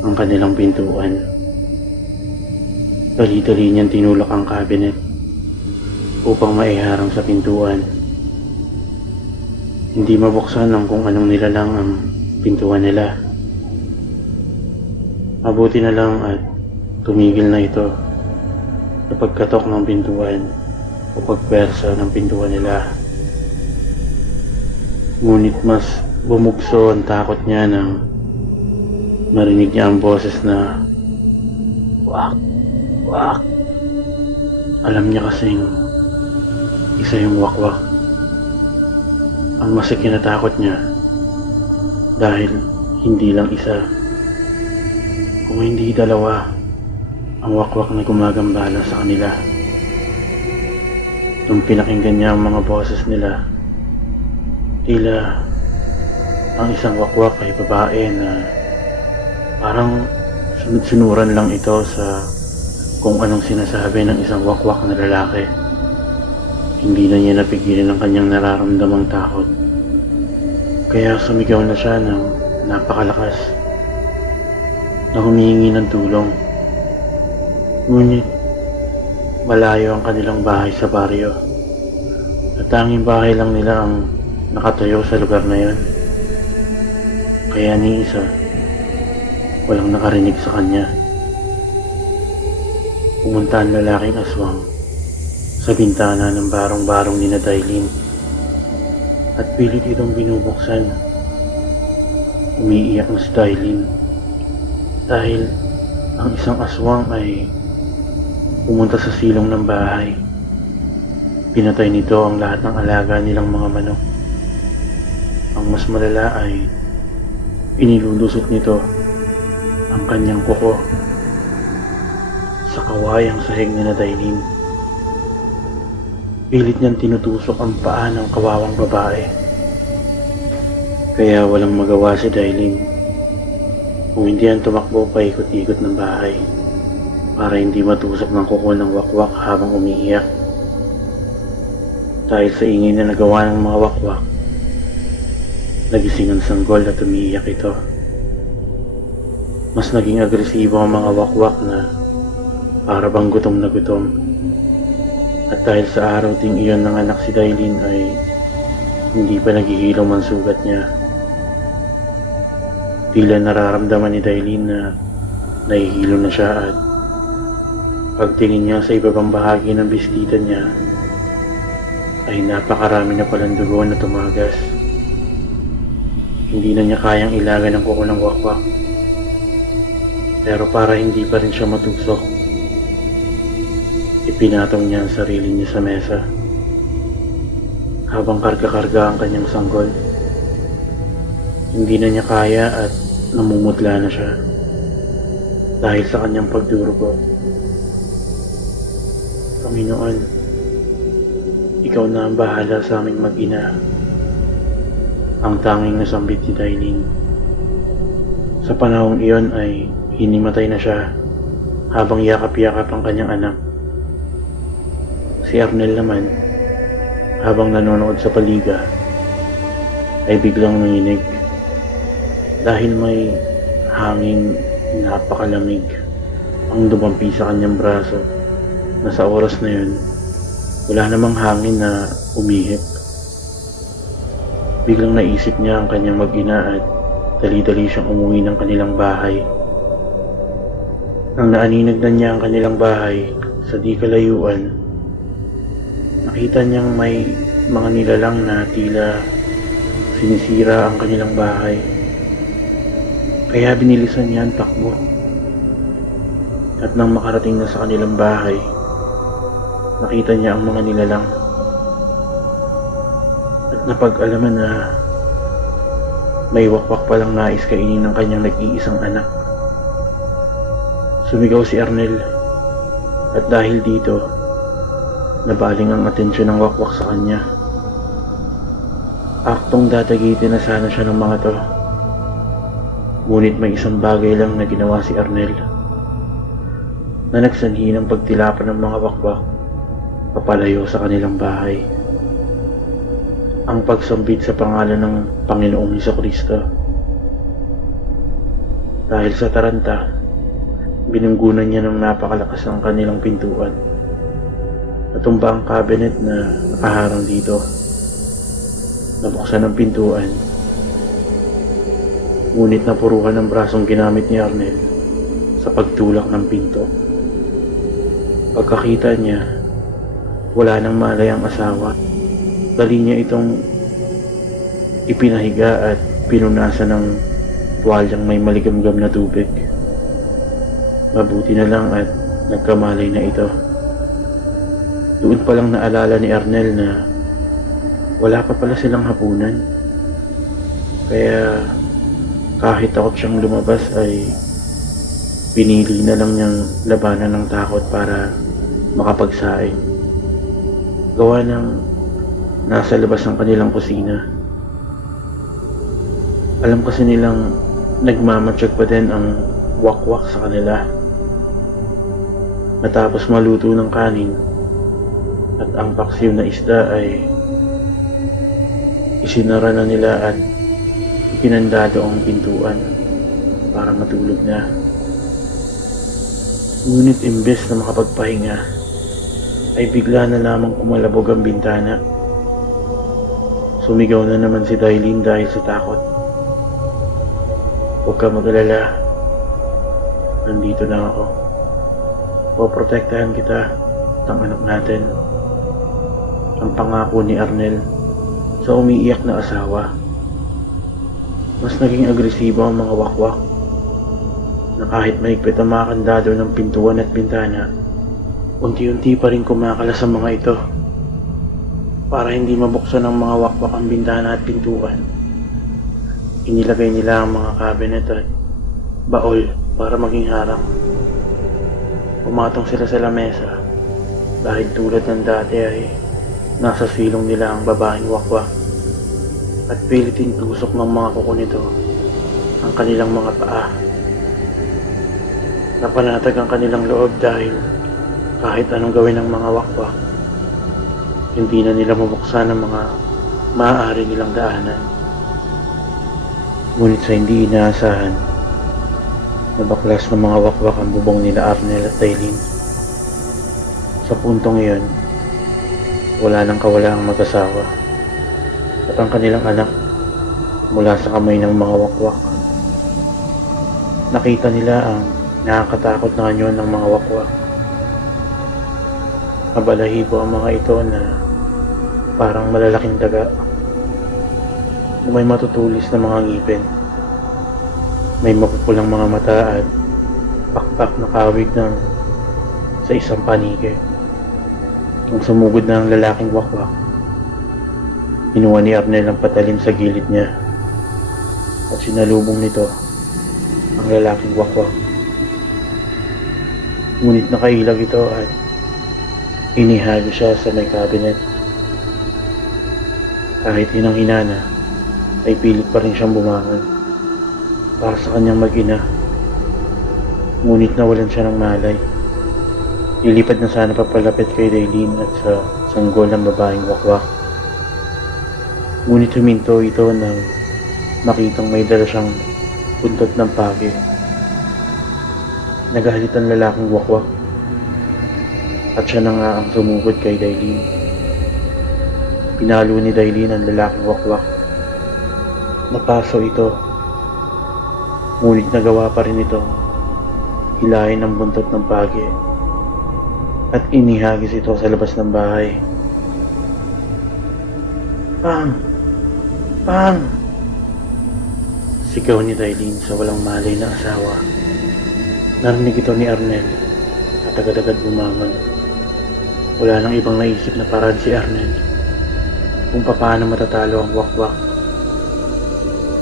ang kanilang pintuan. Dali-dali niyang tinulak ang cabinet upang maiharang sa pintuan. Hindi mabuksan ng kung anong nilalang ang pintuan nila. Mabuti na lang at tumigil na ito sa pagkatok ng pintuan o pagpwersa ng pintuan nila. Ngunit mas Bumugso ang takot niya nang marinig niya ang boses na wak, wak. Alam niya kasing isa yung wakwak. Ang mas ikinatakot niya dahil hindi lang isa, kung hindi dalawa, ang wakwak na gumagambala sa kanila. Nung pinakinggan niya ang mga boses nila, tila ang isang wakwak ay babae na parang sunod-sunuran lang ito sa kung anong sinasabi ng isang wakwak na lalaki. Hindi na niya napigilan ang kanyang nararamdamang takot. Kaya sumigaw na siya ng napakalakas na humihingi ng tulong. Ngunit malayo ang kanilang bahay sa baryo at tanging bahay lang nila ang nakatayo sa lugar na yon. Kaya ni isa, walang nakarinig sa kanya. Pumunta ang lalaking aswang sa bintana ng barong-barong ni Dailin at pilit itong binubuksan. Umiiyak na si Dailin dahil ang isang aswang ay pumunta sa silong ng bahay. Pinatay nito ang lahat ng alaga nilang mga manok. Ang mas malala ay inilulusot nito ang kanyang kuko sa kawayang sahig ni Dailin. Pilit niyang tinutusok ang paa ng kawawang babae. Kaya walang magawa si Dailin kung hindi ang tumakbo paikot-ikot ng bahay para hindi matusok ng kuko ng wakwak habang umiiyak. Dahil sa ingay na nagawa ng mga wakwak, nagising ang sanggol at umiiyak ito. Mas naging agresibo ang mga wakwak na para bang gutom na gutom. At dahil sa araw ding iyon ng anak si Dailin ay hindi pa naghihilom ang sugat niya. Tila nararamdaman ni Dailin na nahihilo na siya at pagtingin niya sa ibabang bahagi ng bestita niya ay napakarami na palang dugo na tumagas. Hindi na niya kayang ilagan ang kuko ng wakwak. Pero para hindi pa rin siya matusok, ipinatong niya ang sarili niya sa mesa habang karga-karga ang kanyang sanggol. Hindi na niya kaya at namumutla na siya dahil sa kanyang pagdurugo. Panginoon, ikaw na ang bahala sa aming mag-ina. Ang tanging nasambit ni Dailin. Sa panahong iyon ay hinimatay na siya habang yakap-yakap ang kanyang anak. Si Arnel naman, habang nanonood sa paliga, ay biglang nanginig dahil may hangin napakalamig ang dumampi sa kanyang braso na sa oras na yun, wala namang hangin na umihip. Biglang naisip niya ang kanyang mag-ina at dali-dali siyang umuwi ng kanilang bahay. Nang naaninagdan niya ang kanilang bahay sa di kalayuan, nakita niyang may mga nilalang na tila sinisira ang kanilang bahay. Kaya binilisan niya ang takbo. At nang makarating na sa kanilang bahay, nakita niya ang mga nilalang. At napag-alaman na may wakwak palang nais kainin ng kanyang nag-iisang anak. Sumigaw si Arnel at dahil dito, nabaling ang atensyon ng wakwak sa kanya. Aktong dadagitin na sana siya ng mga to. Ngunit may isang bagay lang na ginawa si Arnel na nagsanhi ng pagtilapan ng mga wakwak papalayo sa kanilang bahay. Ang pagsambit sa pangalan ng Panginoong Hesukristo. Dahil sa taranta, binunggunan niya ng napakalakas ang kanilang pintuan. Natumba ang cabinet na nakaharang dito. Nabuksan ang pintuan. Ngunit napuruhan ang brasong ginamit ni Arnel sa pagtulak ng pinto. Pagkakita niya, wala nang malay ang asawa. Dali niya itong ipinahiga at pinunasan ng tuwalyang may maligamgam na tubig. Mabuti na lang at nagkamalay na ito. Doon pa lang naalala ni Arnel na wala pa pala silang hapunan. Kaya kahit takot siyang lumabas ay pinili na lang niyang labanan ng takot para makapagsaing. Gawa ng nasa labas ng kanilang kusina. Alam kasi nilang nagmamatsyag pa din ang wakwak sa kanila. Matapos maluto ng kanin at ang paksiw na isda ay isinara na nila at ipinandado ang pintuan para matulog na. Ngunit imbes na makapagpahinga ay bigla na lamang kumalabog ang bintana. Sumigaw na naman si Dailin dahil sa takot. Huwag ka mag-alala, nandito na ako. Poprotektahan kita at ang anak natin. Ang pangako ni Arnel sa umiiyak na asawa. Mas naging agresibo ang mga wakwak na kahit mahigpit ang mga kandado ng pintuan at bintana, unti-unti pa rin kumakalas ang mga ito para hindi mabuksan ng mga wakwak ang bintana at pintuan. Inilagay nila ang mga cabinet at baol para maging harang. Pumatong sila sa lamesa dahil tulad ng dati ay nasa silong nila ang babaeng wakwak at pilitin tusok ng mga kuko nito ang kanilang mga paa. Napanatag ang kanilang loob dahil kahit anong gawin ng mga wakwak, hindi na nila mabuksan ang mga maaari nilang daanan. Ngunit sa hindi inaasahan, nabaklas ng mga wakwak ang bubong nila Arnel at Dailin. Sa puntong iyon, wala nang kawala ang mag-asawa at ang kanilang anak mula sa kamay ng mga wakwak. Nakita nila ang nakakatakot na anyo ng mga wakwak. Mabalahibo ang mga ito na parang malalaking daga na may matutulis na mga ngipin. May mapupulang mga mata at pakpak na kawig ng sa isang panike. Nung sumugod na ang lalaking wakwak, kinuha ni Arnel ang patalim sa gilid niya at sinalubong nito ang lalaking wakwak. Ngunit nakailag ito at inihalo siya sa may cabinet. Kahit hinang-hinana ay pilit pa rin siyang bumangon para sa kanyang mag-ina. Ngunit nawalan siya ng malay. Lilipad na sana papalapit kay Dailin at sa sanggol ng babaeng wakwak. Ngunit huminto ito nang makitang may dala siyang buntot ng pagi. Nagalit ang lalaking wakwak at siya na nga ang sumugod kay Dailin. Pinalo ni Dailin ang lalaking wakwak. Napaso ito, ngunit nagawa pa rin ito hilahin ang buntot ng pagi at inihagis ito sa labas ng bahay. Pang! Pang! Sigaw ni Dailin sa walang malay na asawa. Narinig ito ni Arnel at agad-agad bumangon. Wala nang ibang naisip na paraan si Arnel kung paano matatalo ang wakwak.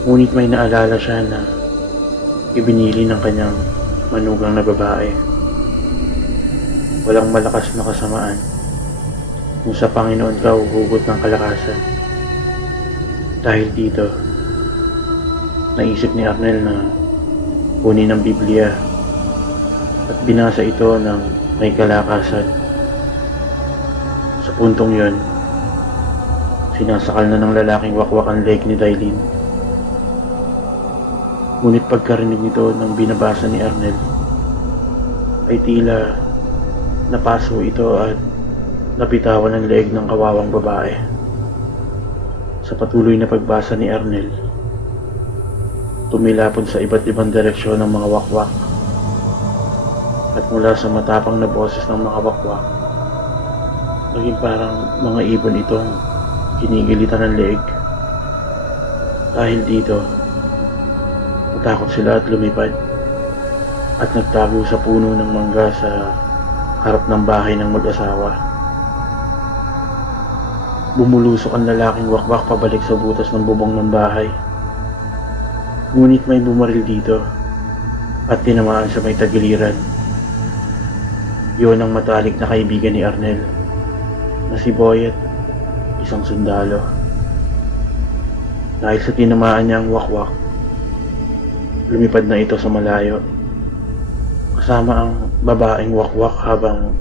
Ngunit may naalala siya na ibinili ng kanyang manugang na babae. Walang malakas na kasamaan kung sa Panginoon ka uhugot ng kalakasan. Dahil dito, naisip ni Arnel na kunin ang Biblia at binasa ito ng may kalakasan. Sa puntong yon, sinasakal na ng lalaking wakwak ang leg ni Dailin. Ngunit pagkarinig nito ng binabasa ni Arnel, ay tila napaso ito at napitawan ang leeg ng kawawang babae. Sa patuloy na pagbasa ni Arnel, tumilapon sa iba't ibang direksyon ng mga wakwak at mula sa matapang na boses ng mga wakwak, naging parang mga ibon itong kinigilitan ng leeg. Dahil dito, Natakot sila at lumipad at nagtago sa puno ng mangga sa harap ng bahay ng mag-asawa. Bumulusok ang lalaking wakwak pabalik sa butas ng bubong ng bahay. Ngunit may bumaril dito at tinamaan sa may tagiliran. Yun ang matalik na kaibigan ni Arnel na si Boyet, isang sundalo. Dahil sa tinamaan niya ang wakwak, lumipad na ito sa malayo kasama ang babaeng wakwak habang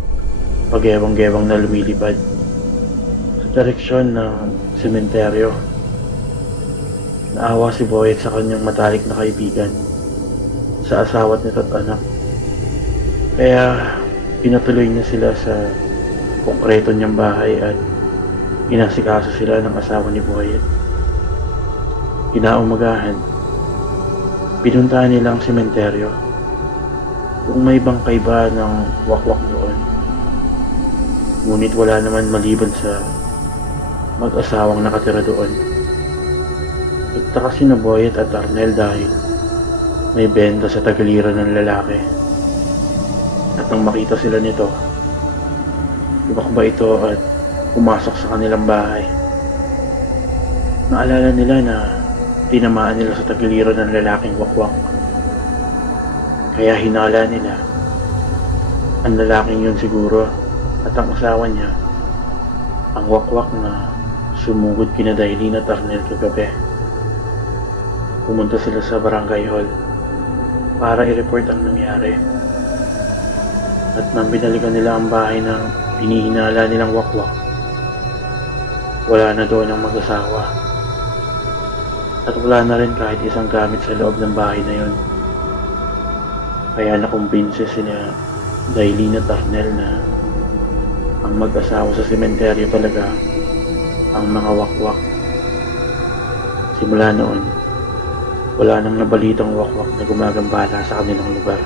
pag-ewang-gewang na lumilipad sa direksyon ng sementeryo. Naawa si Boyet sa kanyang matalik na kaibigan, sa asawa't nito at anak. Kaya pinatuloy niya sila sa konkreto niyang bahay at inasikaso sila ng asawa ni Boyet. Kinaumagahan, pinuntahan nila ang sementeryo kung may bangkay ba ng wakwak doon. Ngunit wala naman maliban sa mag-asawang nakatira doon. Nagtaka si Boyet at Arnel dahil may benda sa tagiliran ng lalaki. At nang makita sila nito, tumakbo ito at pumasok sa kanilang bahay. Naalala nila na tinamaan nila sa tagiliran ng lalaking wakwak. Kaya hinala nila ang lalaking yun siguro at ang asawa niya, ang wakwak na sumugod kina Dailin at Arnel kagabi. Pumunta sila sa barangay hall para i-report ang nangyari. At nang binalikan nila ang bahay ng pinihinala nilang wakwak, wala na doon ang mag-asawa. At wala na rin kahit isang gamit sa loob ng bahay na yun. Kaya nakumbinse sila Dailin at Arnel na ang mag-asawa sa sementeryo talaga ang mga wakwak. Simula noon, wala nang nabalitang wakwak na gumagambala sa kanilang lugar.